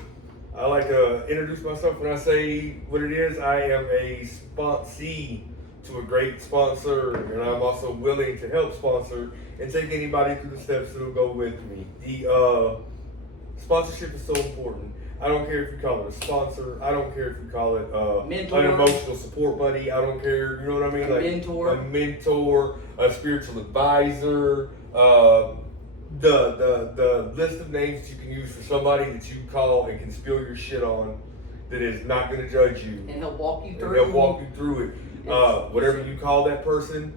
I like to introduce myself when I say what it is. I am a sponsee to a great sponsor, and I'm also willing to help sponsor and take anybody through the steps that'll go with me. The sponsorship is so important. I don't care if you call it a sponsor. I don't care if you call it Mentor. an emotional support buddy. I don't care. You know what I mean? A mentor. A mentor, a spiritual advisor. The list of names that you can use for somebody that you call and can spill your shit on, that is not going to judge you. And he'll walk you And through. they'll walk you through it. Yes. Whatever you call that person,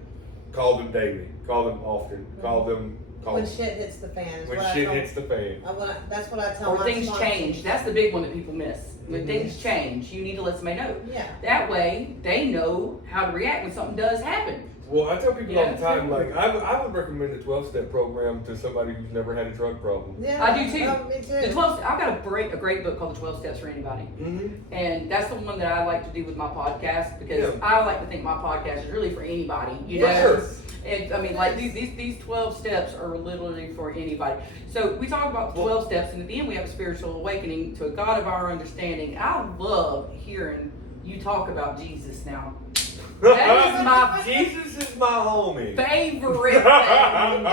call them daily. Call them often. Call them. When shit hits the fan is When what shit I tell, hits the fan. that's what I tell Or my things sponsors. change. That's the big one that people miss. When Mhm. things change, you need to let somebody know. Yeah. That way, they know how to react when something does happen. Well, I tell people all Yeah. the time, like, I would recommend the 12-step program to somebody who's never had a drug problem. Yeah. I do too. Me too. The 12. I've got a great book called The 12 Steps for Anybody. Mm-hmm. And that's the one that I like to do with my podcast because Yeah. I like to think my podcast is really for anybody. You For know, sure. and I mean, like these 12 steps are literally for anybody. So we talk about the 12 steps, and at the end we have a spiritual awakening to a God of our understanding. I love hearing you talk about Jesus now. That is my Jesus is my homie. favorite thing.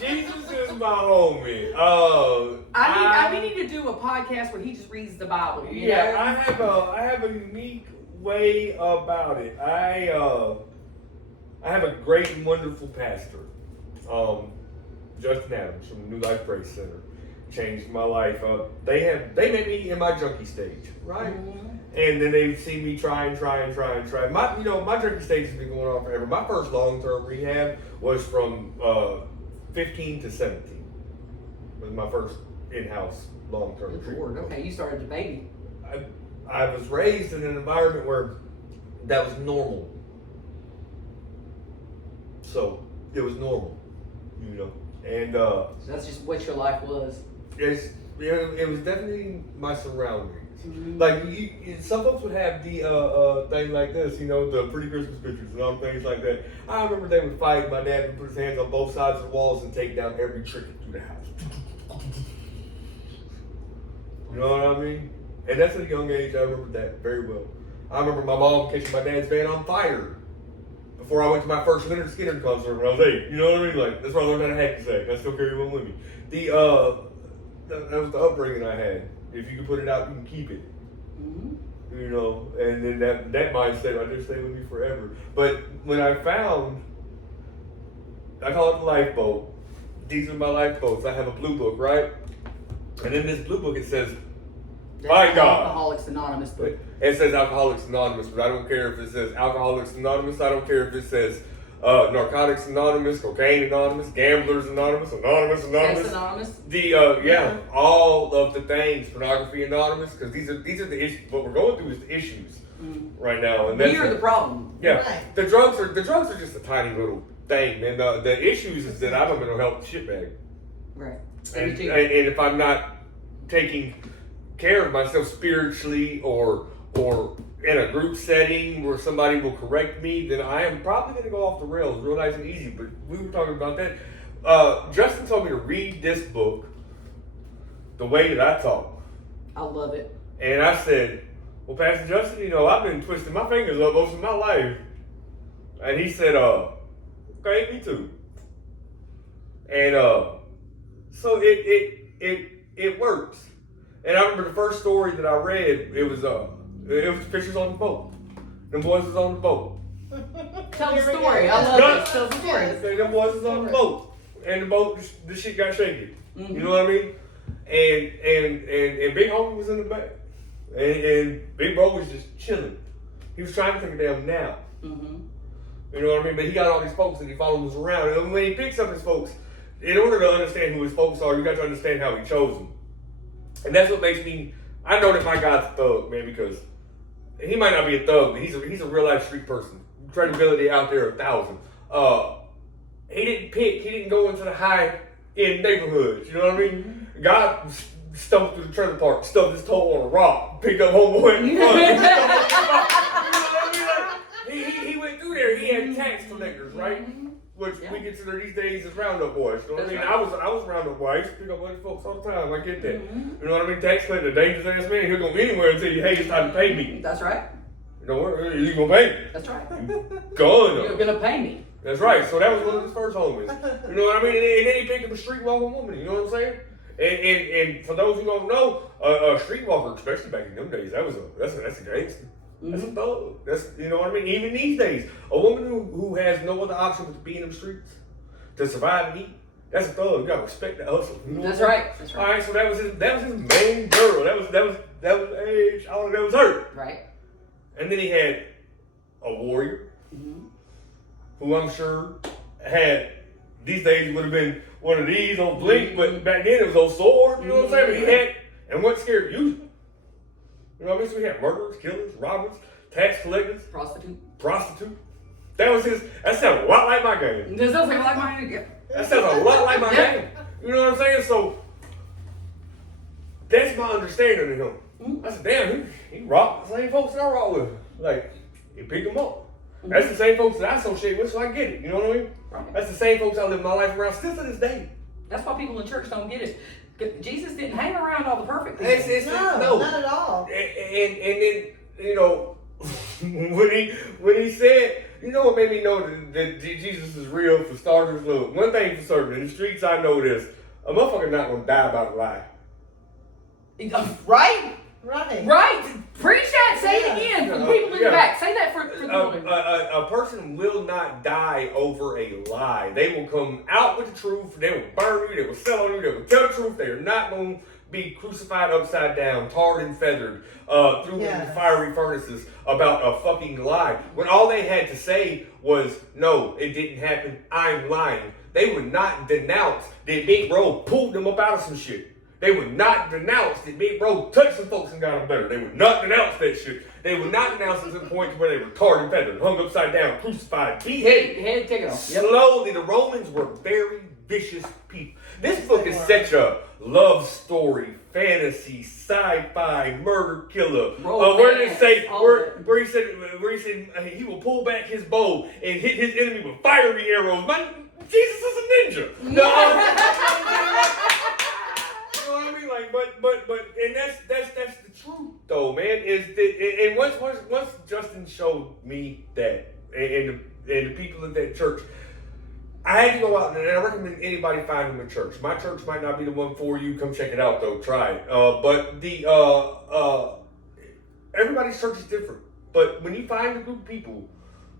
Jesus is my homie. I need to do a podcast where he just reads the Bible. You Yeah, know? I have a unique way about it. I have a great and wonderful pastor, Justin Adams from the New Life Praise Center. Changed my life. They met me in my junkie stage, right? Mhm. And then they've seen me try. My drinking stage has been going on forever. My first long-term rehab was from 15 to 17. Was my first in-house long-term Good treatment. Lord. Okay, you started a baby. I was raised in an environment where that was normal. So it was normal, you know. And So that's just what your life was. it was definitely my surroundings. Mhm. Like some folks would have the thing like this, you know, the pretty Christmas pictures and all things like that. I remember they would fight. My dad would put his hands on both sides of the walls and take down every trinket through the house. You know what I mean? And that's at a young age. I remember that very well. I remember my mom catching my dad's van on fire before I went to my first Leonard Skinner concert when I was 8. You know what I mean? Like that's where I learned how to hacky sack. I still carry one with me. That was the upbringing I had. If you can put it out, you can keep it. Mhm. You know, and then that mindset, I just stay with me forever. But when I found, I call it the lifeboat. These are my lifeboats. I have a blue book, right? And in this blue book, it says, That's "My the God." Alcoholics Anonymous book. It says Alcoholics Anonymous, but I don't care if it says Alcoholics Anonymous. I don't care if it says Narcotics Anonymous, Cocaine Anonymous, Gamblers Anonymous, Anonymous. Sex Anonymous. All of the things, Pornography Anonymous, because these are the issues. What we're going through is the issues right now, and We are the problem. yeah. Right. The drugs are just a tiny little thing, and the issues is that I'm a mental health shitbag, Right. and Me too. if I'm not taking care of myself spiritually or in a group setting where somebody will correct me, then I am probably going to go off the rails real nice and easy. But we were talking about that. Justin told me to read this book the way that I talk. I love it. And I said, well, Pastor Justin, you know, I've been twisting my fingers up most of my life. And he said, okay, me too. And so it works. And I remember the first story that I read, it was pictures on the boat. Them boys was on the boat. Tell the Here we story. go. I love this. Tell the story. Yes. Okay, them boys was on the boat. And the boat, the shit got shaky. Mhm. You know what I mean? And Big Homie was in the back. And Big Bro was just chilling. He was trying to take a damn nap. Mm-hmm. You know what I mean? But he got all these folks that he follows around. And when he picks up his folks, in order to understand who his folks are, you got to understand how he chose them. And that's what makes me I know that my guy's a thug, man, because he might not be a thug, but he's a real life street person. Credibility out there 1,000. He didn't go into the high end neighborhoods. You know what I mean? God stumbled through the trailer park, stubbed his toe on a rock, picked up homeboy in front. You know what I mean? Like, he went through there. He had tax collectors, right? Which we consider these days as roundup boys. You know what I mean? Right. I was roundup boy. I used to pick up other folks all the time. I get that. You know what I mean? Tax collector, dangerous ass man. He'll go anywhere and tell you, hey, it's time to pay me. That's right. You know what? You gonna pay me? That's right. Gone. You're gonna pay me. That's right. So that was one of his first homies. You know what I mean? And then he picked up a streetwalker woman. You know what I'm saying? And for those who don't know, a streetwalker, especially back in them days, that's a gangster. That's a thug. That's, you know what I mean? Even these days, a woman who has no other option but to be in them streets to survive and eat, that's a thug. You gotta respect that hustle. You know That's right. That's right. All right, so that was his main girl. That was all that was her. Right. And then he had a warrior, who I'm sure had, these days would have been one of these on Blink, but back then it was on sword. You know what I'm saying? But he had, and what scared you? You know what I mean? So we had murderers, killers, robbers, tax collectors, prostitute. That sounded a lot like my game. This does sound like mine. That sounds a lot like my game. You know what I'm saying? So that's my understanding of him. I said, damn, he rocked the same folks that I rock with. Like, he picked them up. That's the same folks that I associate with, so I get it. You know what I mean? Right. That's the same folks I live my life around still to this day. That's why people in church don't get it. Jesus didn't hang around all the perfect people. No, not at all. And then, you know, when he said, you know what made me know that Jesus is real for starters? Look, one thing for certain, in the streets I know this, a motherfucker not gonna die about a lie. Right? Right. Right. Preach that. Say it again for the people in the back. Say that for the people. A person will not die over a lie. They will come out with the truth. They will burn you. They will sell on you. They will tell the truth. They are not going to be crucified upside down, tarred and feathered, through the fiery furnaces about a fucking lie. When all they had to say was, no, it didn't happen. I'm lying. They would not denounce that Big Bro pulled them up out of some shit. They would not denounce that Big Bro touched some folks and got them better. They would not denounce that shit. They would not denounce it to the point where they were tarred and feathered, hung upside down, crucified, beheaded. Head taken off. Slowly, the Romans were very vicious people. This book is such a love story, fantasy, sci-fi, murder killer. Where did it say? Where he said he will pull back his bow and hit his enemy with fiery arrows. Jesus is a ninja. No. You know what I mean? Like, but, and that's the truth, though, man. Is that, and once Justin showed me that, and the people in that church, I had to go out, and I recommend anybody find them in church. My church might not be the one for you. Come check it out, though. Try it. But everybody's church is different. But when you find a group of people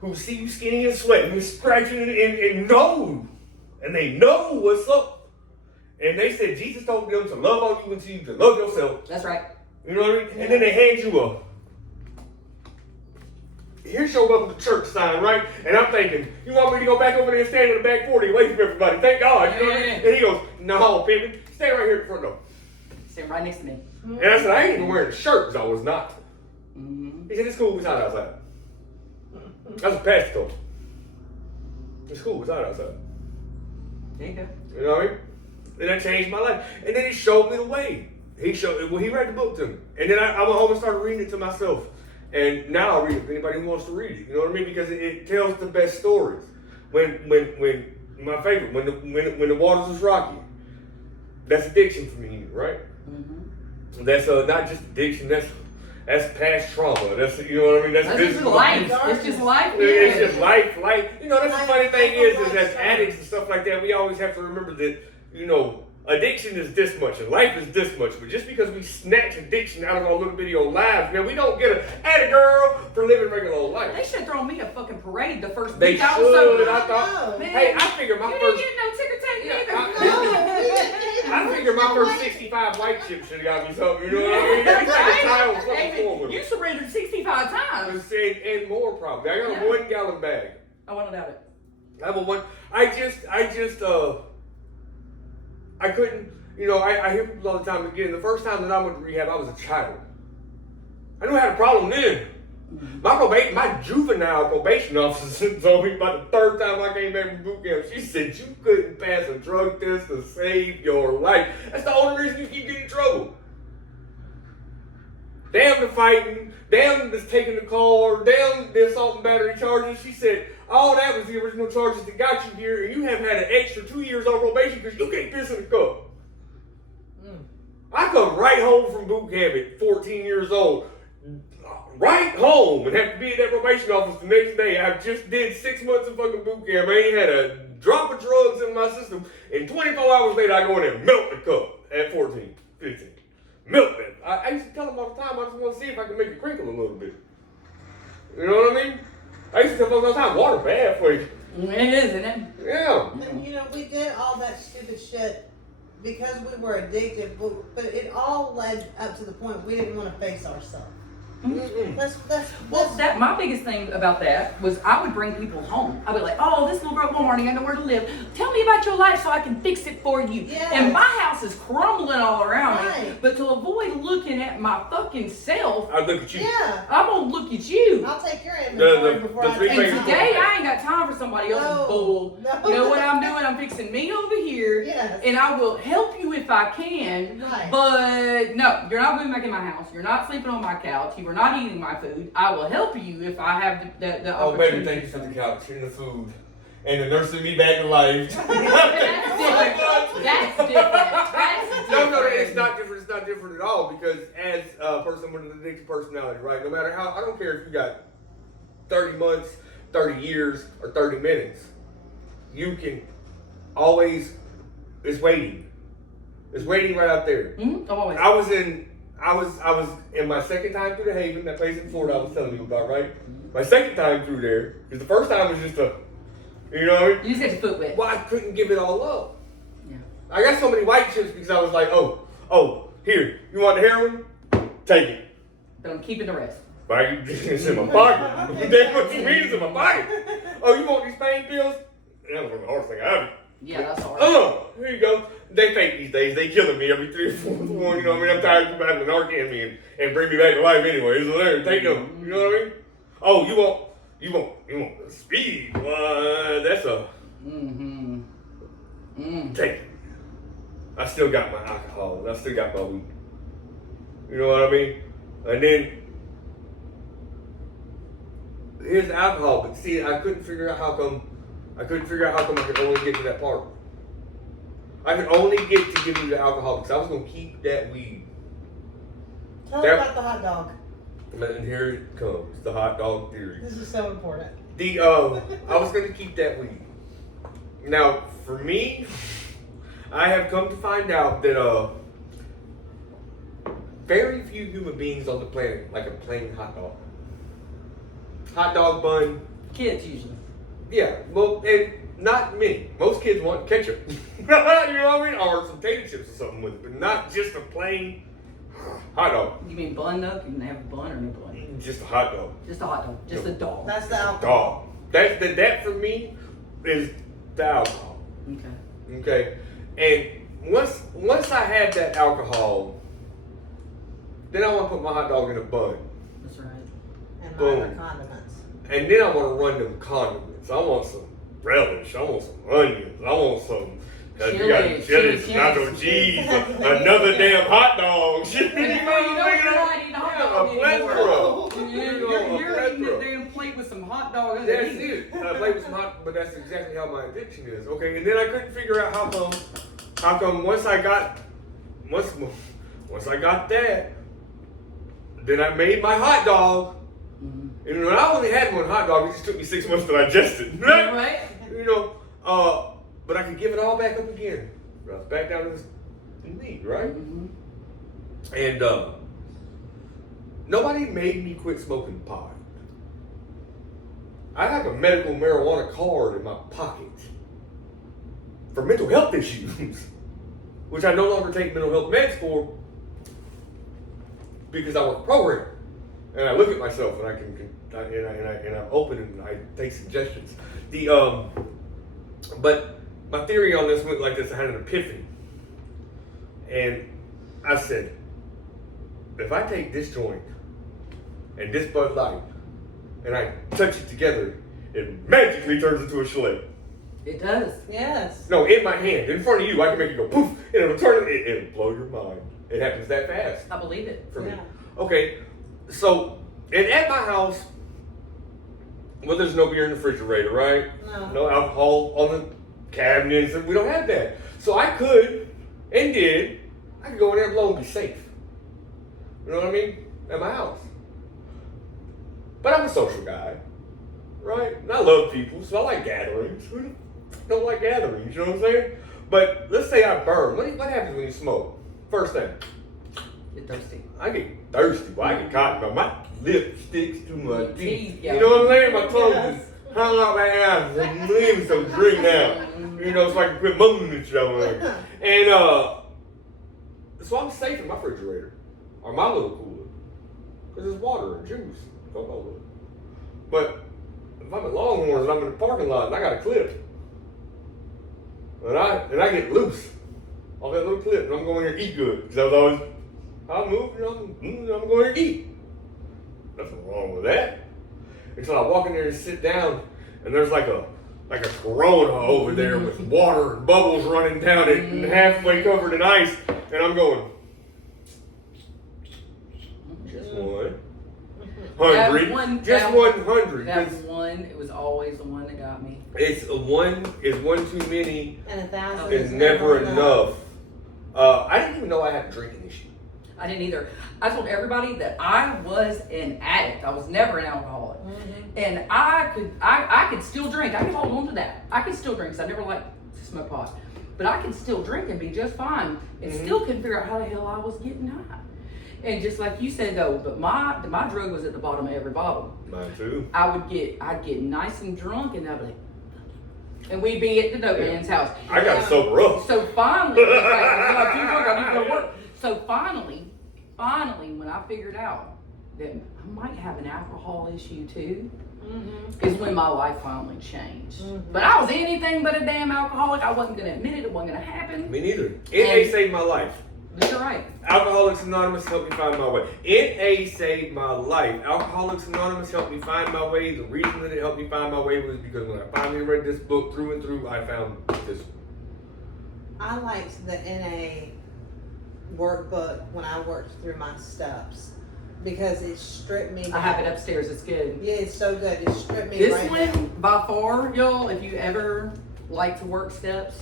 who see you skinny and sweating and scratching and know, and they know what's up. And they said Jesus told them to love on you until you can love yourself. That's right. You know what I mean? Yeah. And then they hand you here's your welcome to church sign, right? And I'm thinking, you want me to go back over there and stand in the back 40 away from everybody? Thank God. You know what I mean? And he goes, no, Pippin, stay right here at the front door. Stand right next to me. And I said, I ain't even wearing a shirt because I was not. He said, it's cool, it's hot outside. That's what Pastor told me. It's cool, it's hot outside. There you go. You know what I mean? And that changed my life. And then he showed me the way. He read the book to me. And then I went home and started reading it to myself. And now I read it if anybody wants to read it. You know what I mean? Because it tells the best stories. When my favorite, when the waters was rocky, that's addiction for me, right? That's not just addiction, that's past trauma. That's, you know what I mean? That's just life. It's just life. It's just life. You know, that's the funny thing is as addicts and stuff like that, we always have to remember that, you know, addiction is this much and life is this much. But just because we snatch addiction out of our little bitty old lives, man, we don't get a girl for living regular old life. They should throw me a fucking parade the first they week I was sober. I thought, man, hey, I figured my you first... didn't get no ticker tape either. I figured my first 65 white chips should have got me something, you know what I mean? It's like a child was something forward. You surrendered 65 times. And more probably. I got a 1 gallon bag. I want to doubt it. I have a one. I couldn't. You know, I hear people all the time. Again, the first time that I went to rehab, I was a child. I knew I had a problem then. My juvenile probation officer told me about the third time I came back from boot camp. She said you couldn't pass a drug test to save your life. That's the only reason you keep getting in trouble. Damn the fighting, damn the taking the car, damn the assault and battery charges. She said all that was the original charges that got you here, and you have had an extra 2 years on probation because you can't piss in the cup. I come right home from boot camp at 14 years old. Right home and have to be at that probation office the next day. I just did 6 months of fucking boot camp. I ain't had a drop of drugs in my system. And 24 hours later, I go in there and melt the cup at 14, 15. Melt it. I used to tell them all the time, I just want to see if I can make it crinkle a little bit. You know what I mean? I used to tell them all the time, water bad for you. It is, isn't it? Yeah. And you know, we did all that stupid shit because we were addicted, but it all led up to the point we didn't want to face ourselves. Well, my biggest thing about that was I would bring people home. I'd be like, oh, this little girl at Walmart ain't got nowhere to live. Tell me about your life so I can fix it for you. Yes. And my house is crumbling all around me. Right. But to avoid looking at my fucking self, I look at you. Yeah, I'm going to look at you. I'll take your inventory The before I three take And fingers. today, I ain't got time for somebody else's No. bull. No. You know what I'm doing? I'm fixing me over here. Yes. And I will help you if I can. Right. But no, you're not moving back in my house. You're not sleeping on my couch. You are not eating my food. I will help you if I have the Oh, opportunity. baby, thank you for the couch and the food. And the nursing me back to life. That's different. That's different. No, it's not different. It's not different at all because as a person with an addicted personality, right? No matter how, I don't care if you got 30 months, 30 years, or 30 minutes. You can always, it's waiting. It's waiting right out there. Mm-hmm. Always. I was in my second time through the Haven, that place in Florida I was telling you about, right? My second time through there, because the first time was just a, you know what I mean? You just get your foot wet. Well, I couldn't give it all up. Yeah. I got so many white chips because I was like, oh, here, you want the heroin? Take it. But I'm keeping the rest. Right? It's in my pocket. That's what you mean, it's in my pocket. Oh, you want these pain pills? That was the hardest thing I ever. Yeah, that's hard. Here you go. They fake these days. They killing me every 3 or 4th one. You know what I mean? I'm tired of people having to Narcan me and bring me back to life anyway. So there, take them. You know what I mean? Oh, you want the speed? That's a take it. I still got my alcohol. I still got my weed. You know what I mean? And then here's the alcohol. But see, I couldn't figure out how come I could only get to that part. I could only get to give you the alcohol because I was gonna keep that weed. Tell us about the hot dog. And here it comes, the hot dog theory. This is so important. I was gonna keep that weed. Now, for me, I have come to find out that very few human beings on the planet like a plain hot dog. Hot dog bun. Kids usually. Yeah, well, and not many. Most kids want ketchup. You know what I mean? Or some potato chips or something with it, but not just a plain hot dog. You mean bun though? You can have a bun or no bun. Just a hot dog. Just a hot dog. Just a dog. That's the alcohol. Dog. That for me is the alcohol. Okay. Okay, and once I had that alcohol, then I want to put my hot dog in a bun, That's right. And Boom. minor condiments. and then I want to run them condiments. I want some relish. I want some onions. I want some. You got chili, nacho cheese, another damn hot dog. Shit, you know what I mean? A plethora. You're eating a damn plate with some hot dog. That's it. I play with some hot, but that's exactly how my addiction is. Okay, and then I couldn't figure out how come once I got that, then I made my hot dog. And when I only had one hot dog, it just took me 6 months to digest it. Right? You know, but I could give it all back up again. I was back down to this weed, right? Mm-hmm. And nobody made me quit smoking pot. I have a medical marijuana card in my pocket for mental health issues, which I no longer take mental health meds for because I work a program and I look at myself and I'm open and I take suggestions. But my theory on this went like this. I had an epiphany. And I said, if I take this joint and this Bud Light and I touch it together, it magically turns into a Schley. It does. Yes. No, in my hand, in front of you, I can make it go poof, and it'll turn it. It'll blow your mind. It happens that fast I believe it. for me. Yeah. Okay, so and at my house, well, there's no beer in the refrigerator, right? No. No alcohol on the cabinets, and we don't have that. So I could and did. I could go in there and blow and be safe. You know what I mean? At my house. But I'm a social guy, right? And I love people, so I like gatherings. Who don't like gatherings? You know what I'm saying? But let's say I burn. What happens when you smoke? First thing, Get thirsty. I get thirsty. Well, I get cotton. My lip sticks to my Your teeth. teeth, yeah. You know what I'm saying? My tongue Yes. just hung out my ass. I'm leaving some drink now. You know, so I can quit mumbling and shit over there. And so I'm safe in my refrigerator or my little cooler because there's water and juice. Coca-Cola. But if I'm at Longhorns and I'm in the parking lot and I got a clip, and I get loose off that little clip, and I'm going here to eat good because I was always I move, you know, I'm going here to eat. Nothing wrong with that. Until I walk in there and sit down, and there's like a Corona over there with water and bubbles running down it, and halfway covered in ice, and I'm going. Just one. 100. That one- Just that- 100. That 'cause one, it was always the one that got me. it's one too many. And 1,000 It's never enough. I didn't even know I had a drinking issue. I didn't either. I told everybody that I was an addict. I was never an alcoholic. And I could still drink. I could hold on to that. I could still drink because I never liked to smoke pot. But I could still drink and be just fine and still couldn't figure out how the hell I was getting high. And just like you said though, but my drug was at the bottom of every bottle. Mine too. I'd get nice and drunk and I'd be like, and we'd be at the dope man's house. I got to sober up. So finally, it's like, I got too drunk, I need to go to work. So finally, when I figured out that I might have an alcohol issue too, is when my life finally changed. But I was anything but a damn alcoholic. I wasn't gonna admit it. It wasn't gonna happen. Me neither. NA saved my life. You're right. Alcoholics Anonymous helped me find my way. NA saved my life. Alcoholics Anonymous helped me find my way. The reason that it helped me find my way was because when I finally read this book through and through, I found this. I liked the NA workbook when I worked through my steps because it stripped me down. I have it upstairs. It's good. Yeah, it's so good. It stripped me This right one, down. by far, y'all, if you ever like to work steps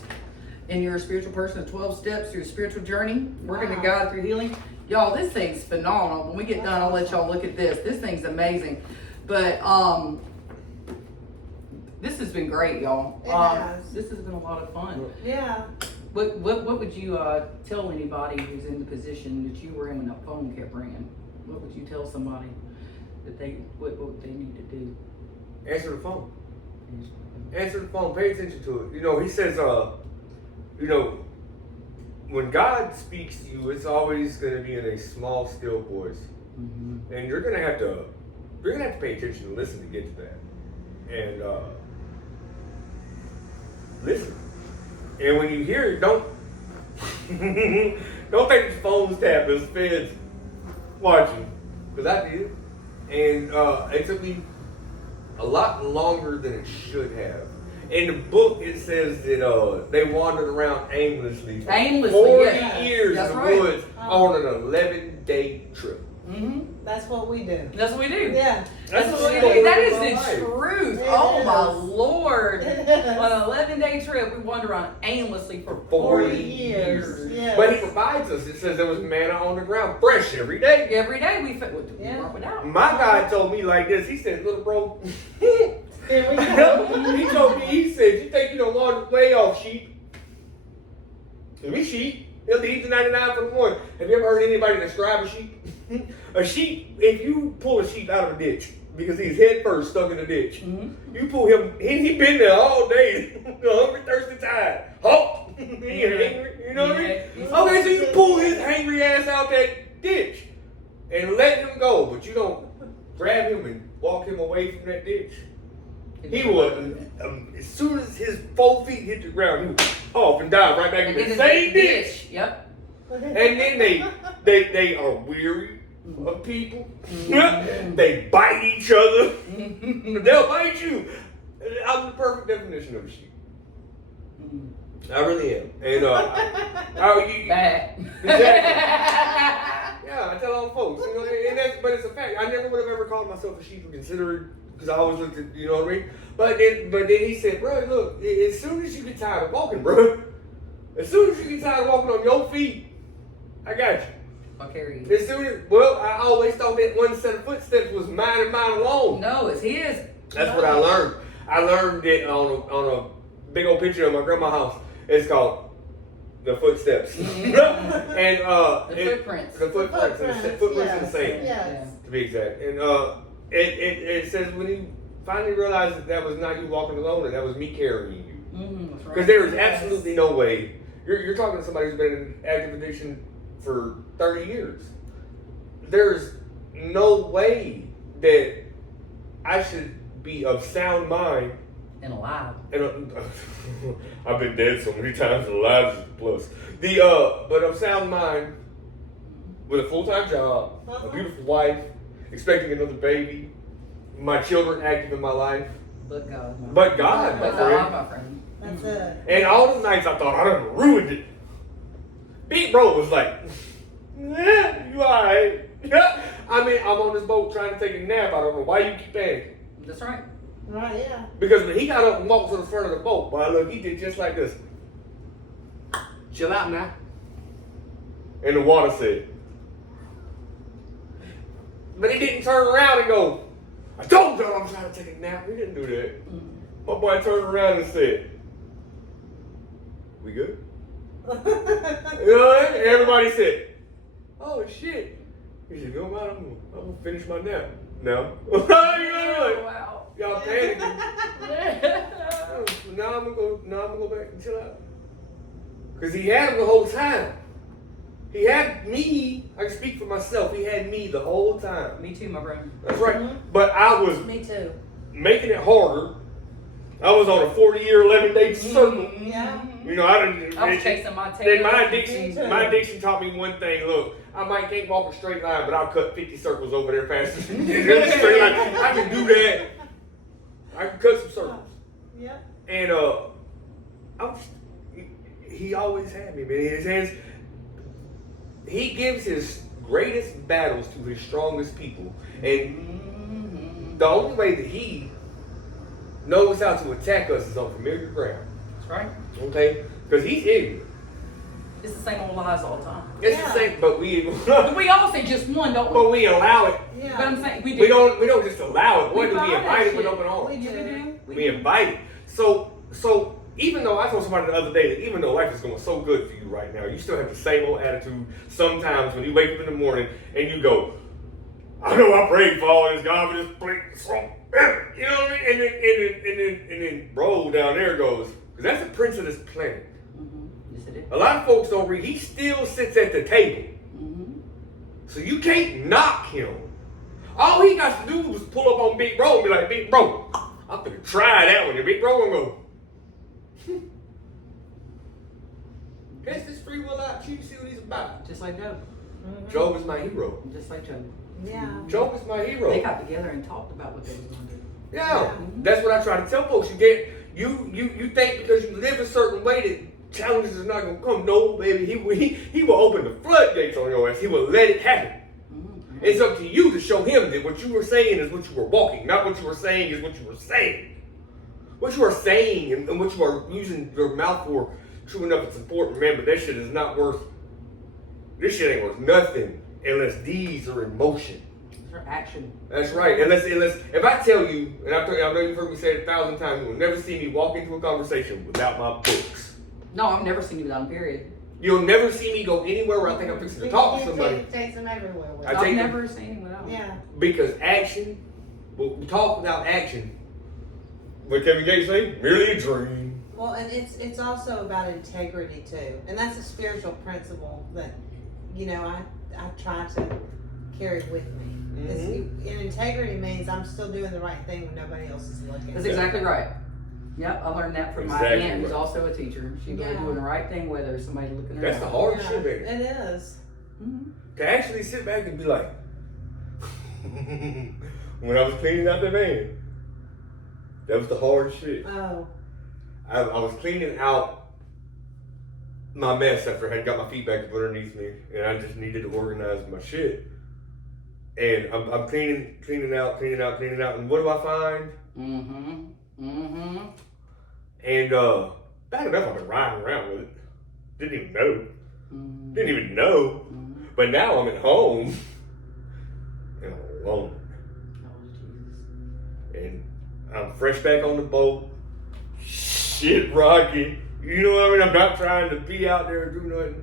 and you're a spiritual person, 12 steps through your spiritual journey, working to Wow. God through healing, y'all, this thing's phenomenal. When we get done, I'll let y'all look at this. This thing's amazing. But this has been great, y'all. It has. This has been a lot of fun. Yeah. What would you tell anybody who's in the position that you were in when that phone kept ringing? What would you tell somebody that what they need to do? Answer the phone. Answer the phone. Pay attention to it. You know, he says, you know, when God speaks to you, it's always going to be in a small, still voice, and you're gonna have to pay attention and listen to get to that, and listen. And when you hear it, don't think the phone's tapping, it's feds watching, because I did, and it took me a lot longer than it should have. In the book, it says that they wandered around aimlessly for 40 yeah. years That's in the right. woods on an 11-day trip. That's what we do. That's what we do. Yeah. That's what we the do. That story is of my the life. truth. It Oh my is. Lord. It is. On an 11-day trip, we wander around aimlessly for 40 years. Yes. But he provides us. It says there was manna on the ground, fresh every day. Every day we Yeah. work without. My guy told me like this. He said, "Little bro." There we go. He told me, he said, "You think you don't wander way off sheep? We sheep. He'll leave the 99 for the one." Have you ever heard anybody describe a sheep? A sheep, if you pull a sheep out of a ditch, because he's head first stuck in the ditch, you pull him, he been there all day, hungry, thirsty, tired. Halt! He angry, you know what I mean? Yeah. Okay, so you pull his angry ass out that ditch and let him go, but you don't grab him and walk him away from that ditch. He would, as soon as his 4 feet hit the ground, he would off and dive right back in the same ditch. Yep. And then they are weary of people. They bite each other. They'll bite you. I'm the perfect definition of a sheep. I really am. And Bad. Exactly. Yeah, I tell all folks, you know, and that's, but it's a fact. I never would have ever called myself a sheep or considered it, because I always looked at, you know what I mean? But then he said, bro, look, as soon as you get tired of walking, bro, as soon as you get tired of walking on your feet, I got you. I'll carry you. As soon as, well, I always thought that one set of footsteps was mine and mine alone. No, it's his. That's what I learned. I learned it on a big old picture of my grandma's house. It's called The Footsteps. And The footprints. The footprints in the sand, Yes. to be exact. And it says when you finally realized that was not you walking alone, and that was me carrying you. That's right. Because there is absolutely no way. You're talking to somebody who's been in active addiction for 30 years. There's no way that I should be of sound mind. And alive. And I've been dead so many times, and alive is a plus. But of sound mind, with a full-time job, a beautiful wife, expecting another baby, my children active in my life. But God. But God, my But friend. God, my friend. That's it. And all the nights I thought I done ruined it. Big bro was like, yeah, you alright. I mean, I'm on this boat trying to take a nap. I don't know why you keep panicking. That's right. Right, yeah. Because when he got up and walked to the front of the boat, boy, look, he did just like this. Chill out now. And the water said. But he didn't turn around and go, I told y'all I'm trying to take a nap. He didn't do that. My boy turned around and said, we good? You know what? And everybody said, oh shit. He said, no matter, I'm gonna finish my nap. No. You know what I mean? Wow. Y'all panicking. Now I'm gonna go back and chill out. Cause he had him the whole time. He had me, I can speak for myself, he had me the whole time. Me too, my friend. That's right. But I was Me too. making it harder. I was on a 40-year, 11-day circle. Yeah. You know, I didn't. I was chasing my tail. Then my addiction taught me one thing. Look, I might can't walk a straight line, but I'll cut 50 circles over there faster. Straight line. I can do that. I can cut some circles. Yeah. And he always had me, man. In his hands. He gives his greatest battles to his strongest people, and the only way that he knows how to attack us is on familiar ground. That's right. Okay, because he's ignorant. It's the same old lies all the time. It's the same, but we all say just one, don't we? but we allow it. Yeah. But I'm saying we do. We don't just allow it. Boy, We do we buy that invite it with shit. open arms. We do. We invite it. So even though I told somebody the other day that even though life is going so good for you right now, you still have the same old attitude sometimes when you wake up in the morning and you go, I know I prayed for all this God for this plate. You know what I mean? And then bro down there goes, because that's the prince of this planet. Yes, it is. A lot of folks don't read. He still sits at the table. So you can't knock him. All he got to do was pull up on Big Bro and be like, Big Bro, I'm gonna try that one. And Big Bro gonna go, test this free will out, you see what he's about. Just like Job. Job is my hero. Just like Job. Yeah. Job is my hero. They got together and talked about what they was going to do. Yeah, that's what I try to tell folks. You think because you live a certain way that challenges are not gonna come. No, baby, he will open the floodgates on your ass. He will let it happen. It's up to you to show him that what you were saying is what you were walking, not what you were saying is what you were saying. What you are saying and what you are using your mouth for, true enough, it's important. Remember, that shit is not worth. This shit ain't worth nothing unless deeds are in motion. For action. That's right. Unless if I tell you, and I know you've heard me say it 1,000 times, you will never see me walk into a conversation without my books. No, I've never seen you without a period. You'll never see me go anywhere where I think I'm fixing to talk to somebody. Takes them everywhere. With I I've take never seen him without. yeah. Because action, well, talk without action. What Kevin Gates say? Merely a dream. Well, and it's also about integrity too, and that's a spiritual principle that I try to carry with me. And integrity means I'm still doing the right thing when nobody else is looking. That's exactly right. Yep, I learned that from Exactly my aunt, who's right. also a teacher. She was Yeah. doing the right thing, whether somebody's looking at her. That's the or hard Yeah, shit, ain't it? it is. Mhm. To actually sit back and be like, when I was cleaning out the van, that was the hard shit. Oh. I was cleaning out my mess after I had got my feet back up underneath me, and I just needed to organize my shit. And I'm cleaning out, and what do I find? And bad enough I've been riding around with it. Didn't even know. But now I'm at home and I'm alone. And I'm fresh back on the boat. Shit rocky. You know what I mean? I'm not trying to be out there and do nothing.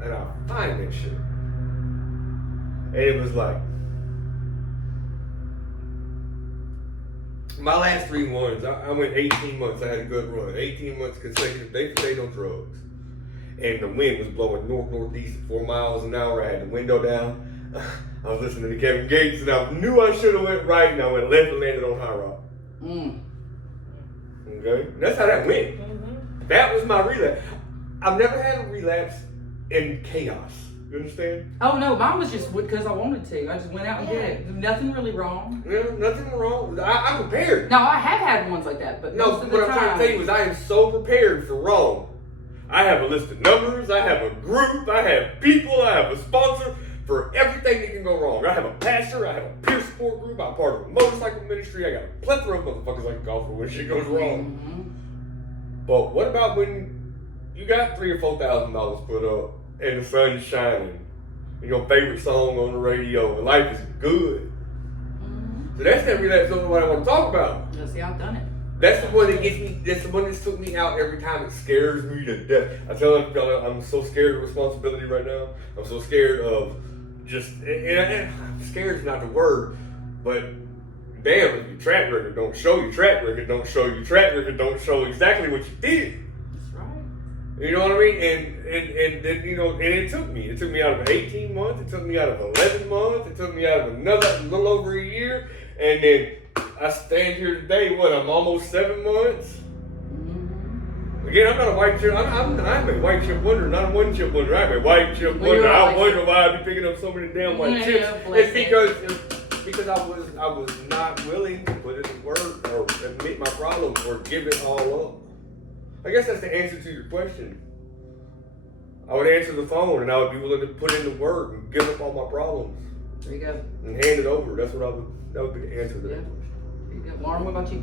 And I find that shit. And it was like, my last 3 ones, I went 18 months. I had a good run. 18 months consecutive. They stayed on drugs. And the wind was blowing northeast at 4 miles an hour. I had the window down. I was listening to Kevin Gates, and I knew I should have went right, and I went left and landed on High Rock. Okay? And that's how that went. That was my relapse. I've never had a relapse in chaos. You understand? Oh no, mine was just because I wanted to. I just went out and did it. Nothing really wrong. Yeah, nothing wrong. I'm prepared. No, I have had ones like that, but No, most of the what I'm trying time. to tell you is I am so prepared for wrong. I have a list of numbers, I have a group, I have people, I have a sponsor for everything that can go wrong. I have a pastor, I have a peer support group, I'm part of a motorcycle ministry, I got a plethora of motherfuckers I can call for when shit goes wrong. But what about when you got $3,000 or $4,000 put up and the sun's shining and your favorite song on the radio and life is good? So that's that relapse over what I want to talk about. Yeah, see, I've done it. That's the one that gets me. That's the one that took me out every time. It scares me to death. I tell them, I'm so scared of responsibility right now. I'm so scared of just. And scared is not the word, but damn, if your track record don't show your track record, don't show your track record, don't show exactly what you did. That's right. You know what I mean? And then you know, and it took me. It took me out of 18 months. It took me out of 11 months. It took me out of another little over a year, and then. I stand here today, I'm almost 7 months? Again, I'm not a white chip, I'm a white chip wonder, not a one chip wonder. I'm a white chip wonder. I wonder why I be picking up so many damn white chips. It's because I was not willing to put in the work or admit my problem or give it all up. I guess that's the answer to your question. I would answer the phone and I would be willing to put in the work and give up all my problems. There you go. And hand it over. That would be the answer to that question. Lauren, what about you?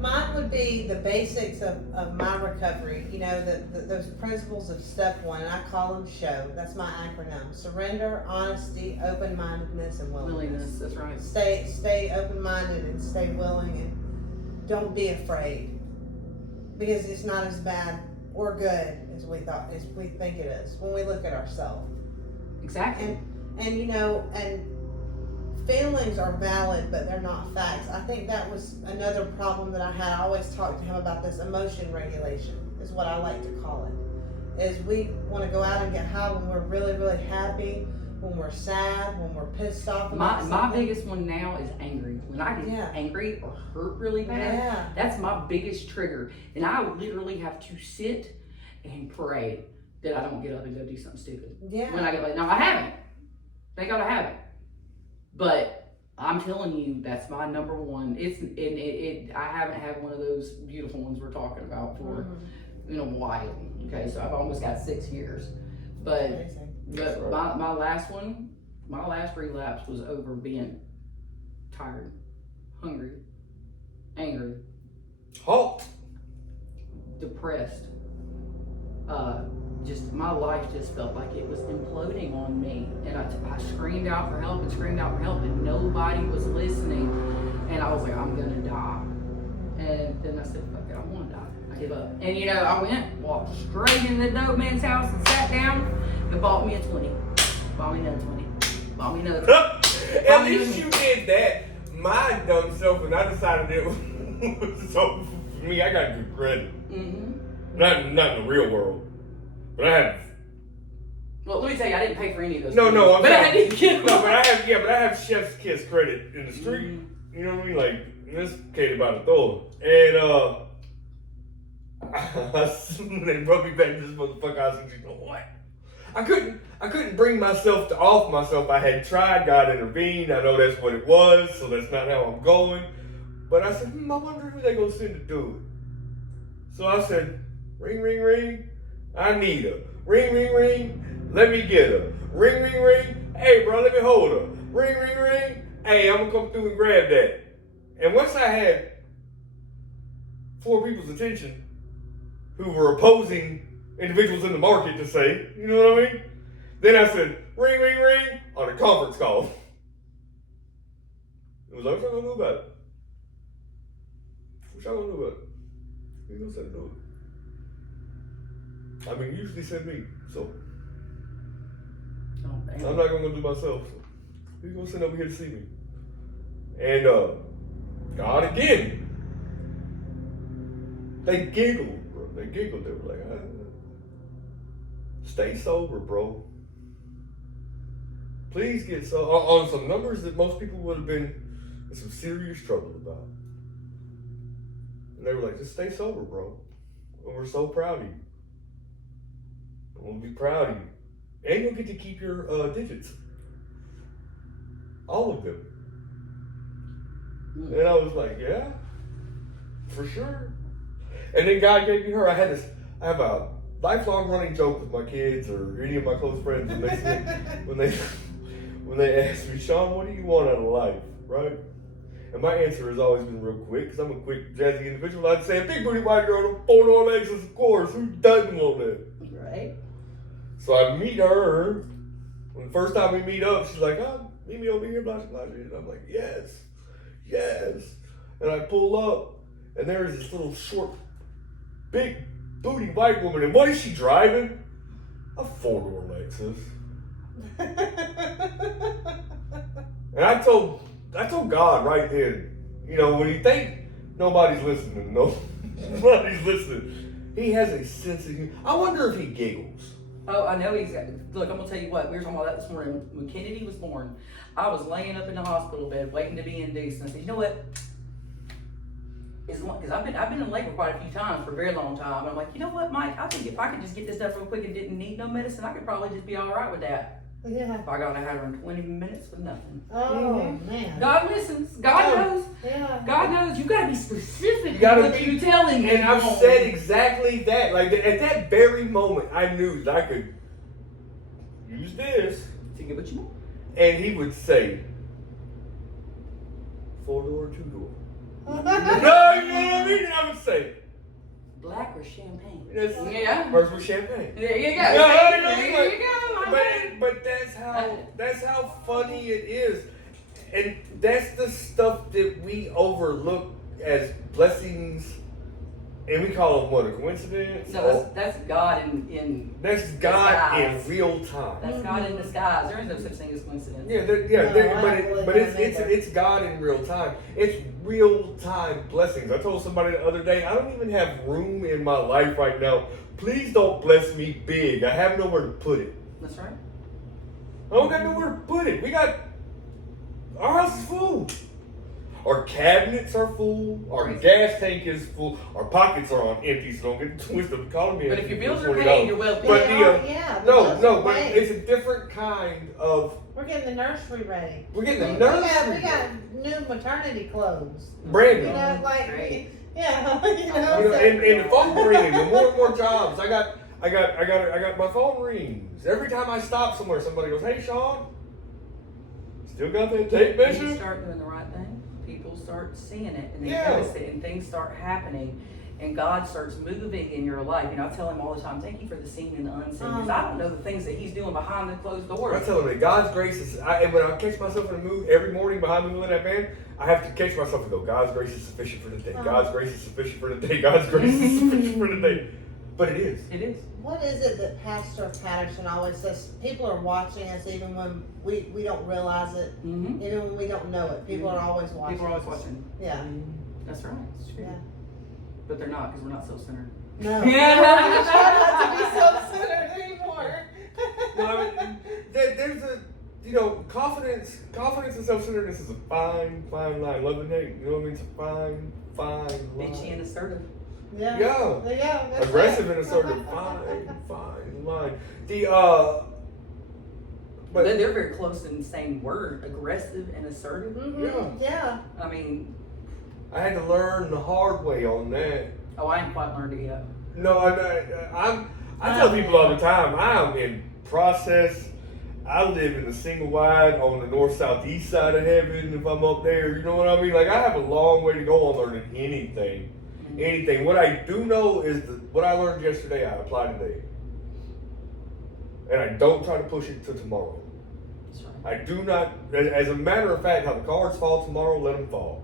Mine would be the basics of my recovery. You know, those principles of step one, and I call them SHOW. That's my acronym. Surrender, honesty, open-mindedness, and willingness. That's right. Stay open-minded and stay willing, and don't be afraid. Because it's not as bad or good as we think it is when we look at ourselves. Exactly. And you know, and feelings are valid, but they're not facts. I think that was another problem that I had. I always talk to him about this emotion regulation, is what I like to call it. Is we want to go out and get high when we're really, really happy, when we're sad, when we're pissed off. My biggest one now is angry. When I get angry or hurt really bad, that's my biggest trigger. And I literally have to sit and pray that I don't get up and go do something stupid. Yeah. When I get like, no, I haven't. Thank God I haven't. But I'm telling you, that's my number one. I haven't had one of those beautiful ones we're talking about for, a while. Okay, so I've almost got 6 years. But my last one, my last relapse was over being tired, hungry, angry, Halt. depressed. Just my life just felt like it was imploding on me, and I screamed out for help and nobody was listening, and I was like, I'm gonna die. And then I said, fuck it, I want to die. I give up. And I walked straight in the dope man's house and sat down and bought me a 20. Bought me another 20. Bought me another 20. At least you did that. My dumb self, when I decided it was so for me, I got good credit. Not in the real world. But I have. Well, let me tell you, I didn't pay for any of those. No, but I did get them. No, but I have chef's kiss credit in the street. You know what I mean? Like, this kid about to throw it. And when they brought me back to this motherfucker, I said, you know what? I couldn't bring myself to off myself. I had tried, God intervened. I know that's what it was, so that's not how I'm going. But I said, I wonder who they gonna send to do it. So I said, ring, ring, ring. I need her. Ring, ring, ring. Let me get her. Ring, ring, ring. Hey, bro, let me hold her. Ring, ring, ring. Hey, I'm gonna come through and grab that. And once I had 4 people's attention who were opposing individuals in the market to say, you know what I mean? Then I said, ring, ring, ring, on a conference call. It was like, what y'all gonna do about it? What y'all gonna do about it? You gonna say do it? I mean, you usually send me, so Oh, damn. I'm not gonna go do myself. So who you gonna send over here to see me? And God again. They giggled, bro. They giggled. They were like, stay sober, bro. Please get so on some numbers that most people would have been in some serious trouble about. And they were like, just stay sober, bro. And we're so proud of you. And we'll be proud of you. And you'll get to keep your digits. All of them. And I was like, yeah, for sure. And then God gave me her. I have a lifelong running joke with my kids or any of my close friends, and they say, when they ask me, Sean, what do you want out of life, right? And my answer has always been real quick, because I'm a quick, jazzy individual. I'd say, a big booty white girl on a 4-door Lexus, of course. Who doesn't want that? Right. So I meet her. When the first time we meet up, she's like, meet me over here, blah, blah, blah. And I'm like, yes. And I pull up, and there's this little short, big booty white woman. And what is she driving? A 4-door Lexus. And I told God right then, you know, when you think nobody's listening, nobody's listening, he has a sense of humor. I wonder if he giggles. Oh, I know exactly. Look, I'm gonna tell you what. We were talking about that this morning. When Kennedy was born, I was laying up in the hospital bed waiting to be induced, and I said, you know what? Because I've been in labor quite a few times for a very long time. And I'm like, you know what, Mike? I think if I could just get this done real quick and didn't need no medicine, I could probably just be all right with that. Yeah. By God, I had her in 20 minutes with nothing. Oh, man. God listens. God knows. Yeah. God knows. You gotta be specific gotta in what you telling me. And I've said exactly that. Like, at that very moment, I knew that I could use this. To get what you want. And he would say, 4-door or 2-door? No, you know what I mean? And I would say, Black or champagne? Yes. Yeah. Hers was champagne. There you go. Yeah, There you go. But that's how funny it is. And that's the stuff that we overlook as blessings. And we call them what, a coincidence? No, that's God in That's God disguise. in real time. That's God in disguise. There is no such thing as coincidence. Yeah, No, but it's God in real time. It's real time blessings. I told somebody the other day, I don't even have room in my life right now. Please don't bless me big. I have nowhere to put it. That's right. I don't got nowhere to put it. Our house is full. Our cabinets are full. Our gas tank is full. Our pockets are on empty, so don't get twisted. Calling me. But if your bills are paid, you're well paid. But but paid. it's a different kind of. We're getting the nursery ready. We're getting the We nursery. got new maternity clothes. Brand You new. know, like, Great. yeah, You know, and the phone ringing. The more and more jobs. I got my phone rings every time I stop somewhere. Somebody goes, "Hey, Sean, still got that tape When you measure?" start doing the right thing, people start seeing it and they Yeah. notice it, and things start happening, and God starts moving in your life. You know, I tell him all the time, thank you for the seen and the unseen, because I don't know the things that he's doing behind the closed I doors. tell them that God's grace is. And when I catch myself in the mood every morning behind the wheel of that van, I have to catch myself and go, God's grace is sufficient for the day. God's grace is sufficient for the day. God's grace is sufficient for the day. But it is. It is. What is it that Pastor Patterson always says? People are watching us even when we don't realize it, Mm-hmm. even when we don't know it. People are always watching. People are always watching. Yeah. That's right. It's true. Yeah. But they're not, because we're not self-centered. No. Yeah. We try not to be self-centered anymore. No, I mean, you know, confidence and self-centeredness is a fine line. Love and hate, you know what I mean? It's a fine line. Bitchy and assertive. Yeah. Yeah. Yeah. That's Aggressive it. and assertive, fine line. But But they're very close in the same word, aggressive and assertive. Mhm. Yeah. I mean, I had to learn the hard way on that. oh, I ain't quite learned it yet. No, I tell people all the time, I am in process. I live in the single wide on the north, south, east side of heaven. If I'm up there, you know what I mean? Like, I have a long way to go on learning anything. Anything. What I do know is what I learned yesterday, I apply today. And I don't try to push it to tomorrow. That's right. I do not, as a matter of fact, how the cards fall tomorrow, let them fall.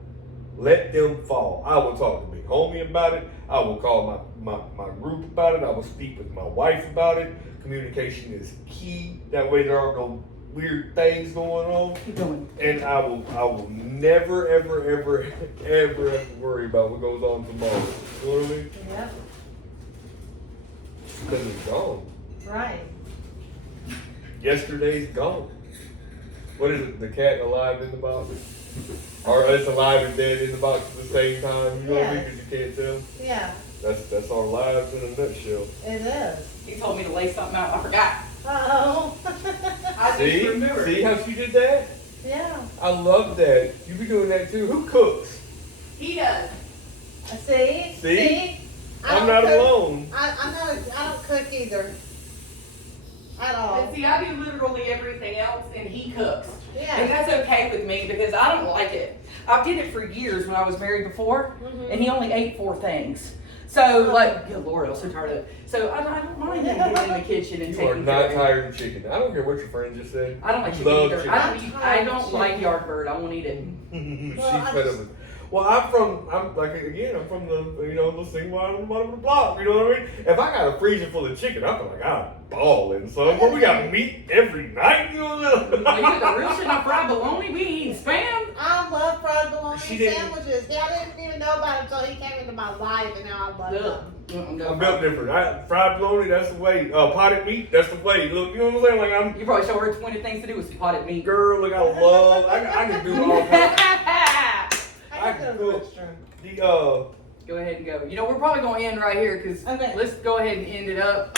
Let them fall. I will talk to Big Homie about it. I will call my group about it. I will speak with my wife about it. Communication is key. That way there aren't no weird things going on. Keep going. And I will never, ever worry about what goes on tomorrow. You know what I mean? Yeah. Because it's gone. Right. Yesterday's gone. What is it? The cat alive in the box? Or it's alive and dead in the box at the same time? You know what I mean? Because you can't tell. Yeah. That's our lives in a nutshell. It is. He told me to lay something out. I forgot. Oh. I just remembered. See how she did that? Yeah. I love that. You be doing that too. Who cooks? He does. See? See? I I'm don't not cook. alone. I don't cook either. At all. And see, I do literally everything else, and he cooks. And Yeah. that's okay with me because I don't like it. I did it for years when I was married before, Mhm. and he only ate 4 things. So, like, good Lord, I'm so tired of it. So, I don't mind him getting in the kitchen and You are taking not care of it. tired of chicken. I don't care what your friend just said. I don't like You chicken love either. chicken. I don't like yard bird. I won't eat it. She's Well, I fed just- up with. Well, I'm from the single out on the bottom of the block. You know what I mean? If I got a freezer full of chicken, I feel like I'm balling. So where we got meat every night. You know what Well, you get the real shit on fried bologna. We ain't eating spam. I love fried bologna She didn't- sandwiches. Yeah, I didn't even know about it until he came into my life, and now I love Ugh. them. I'm built different. Fried bologna, that's the way. Potted meat, that's the way. Look, you know what I'm saying? Like I'm You probably show her 20 things to do with potted meat. girl. Look, I can do all kinds. I can go to the cook. restroom. Go ahead and go. You know, we're probably going to end right here because Okay. let's go ahead and end it up.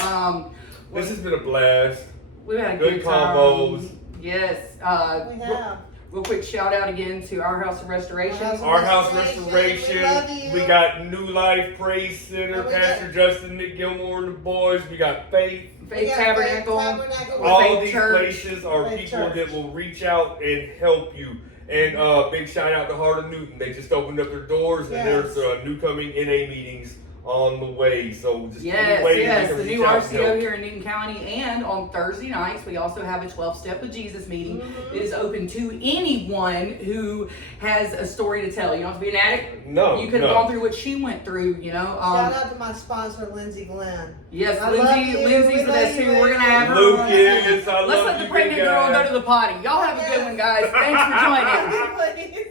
This has been a blast. We've had a Good good time. combos. Yes. We have. Real quick shout out again to Our House of Restoration. Our House Restoration, Restoration. we love you. We got New Life Praise Center, And we Pastor got- Justin, Nick Gilmore, and the boys. We got Faith. Faith We got Tabernacle. Tabernacle. All Faith these Church. places are Faith people Church. that will reach out and help you. And big shout out to Heart of Newton. They just opened up their doors, and Yes. there's new coming NA meetings on the way. So just any Yes, way that yes, they can the reach new out and RCO help. here in Newton County. And on Thursday nights, we also have a 12 Step with Jesus meeting. It is open to anyone who has a story to tell. You don't have to be an addict. No, You could have no. gone through what she went through, you know. Shout out to my sponsor, Lindsay Glenn. Yes, I love Lindsay. you. Lindsay's We the love best you, too. We're gonna have her. Lucas, on. I Let's love let the you, pregnant big girl guy. go to the potty. Y'all have a good one, guys. Thanks for joining. Please.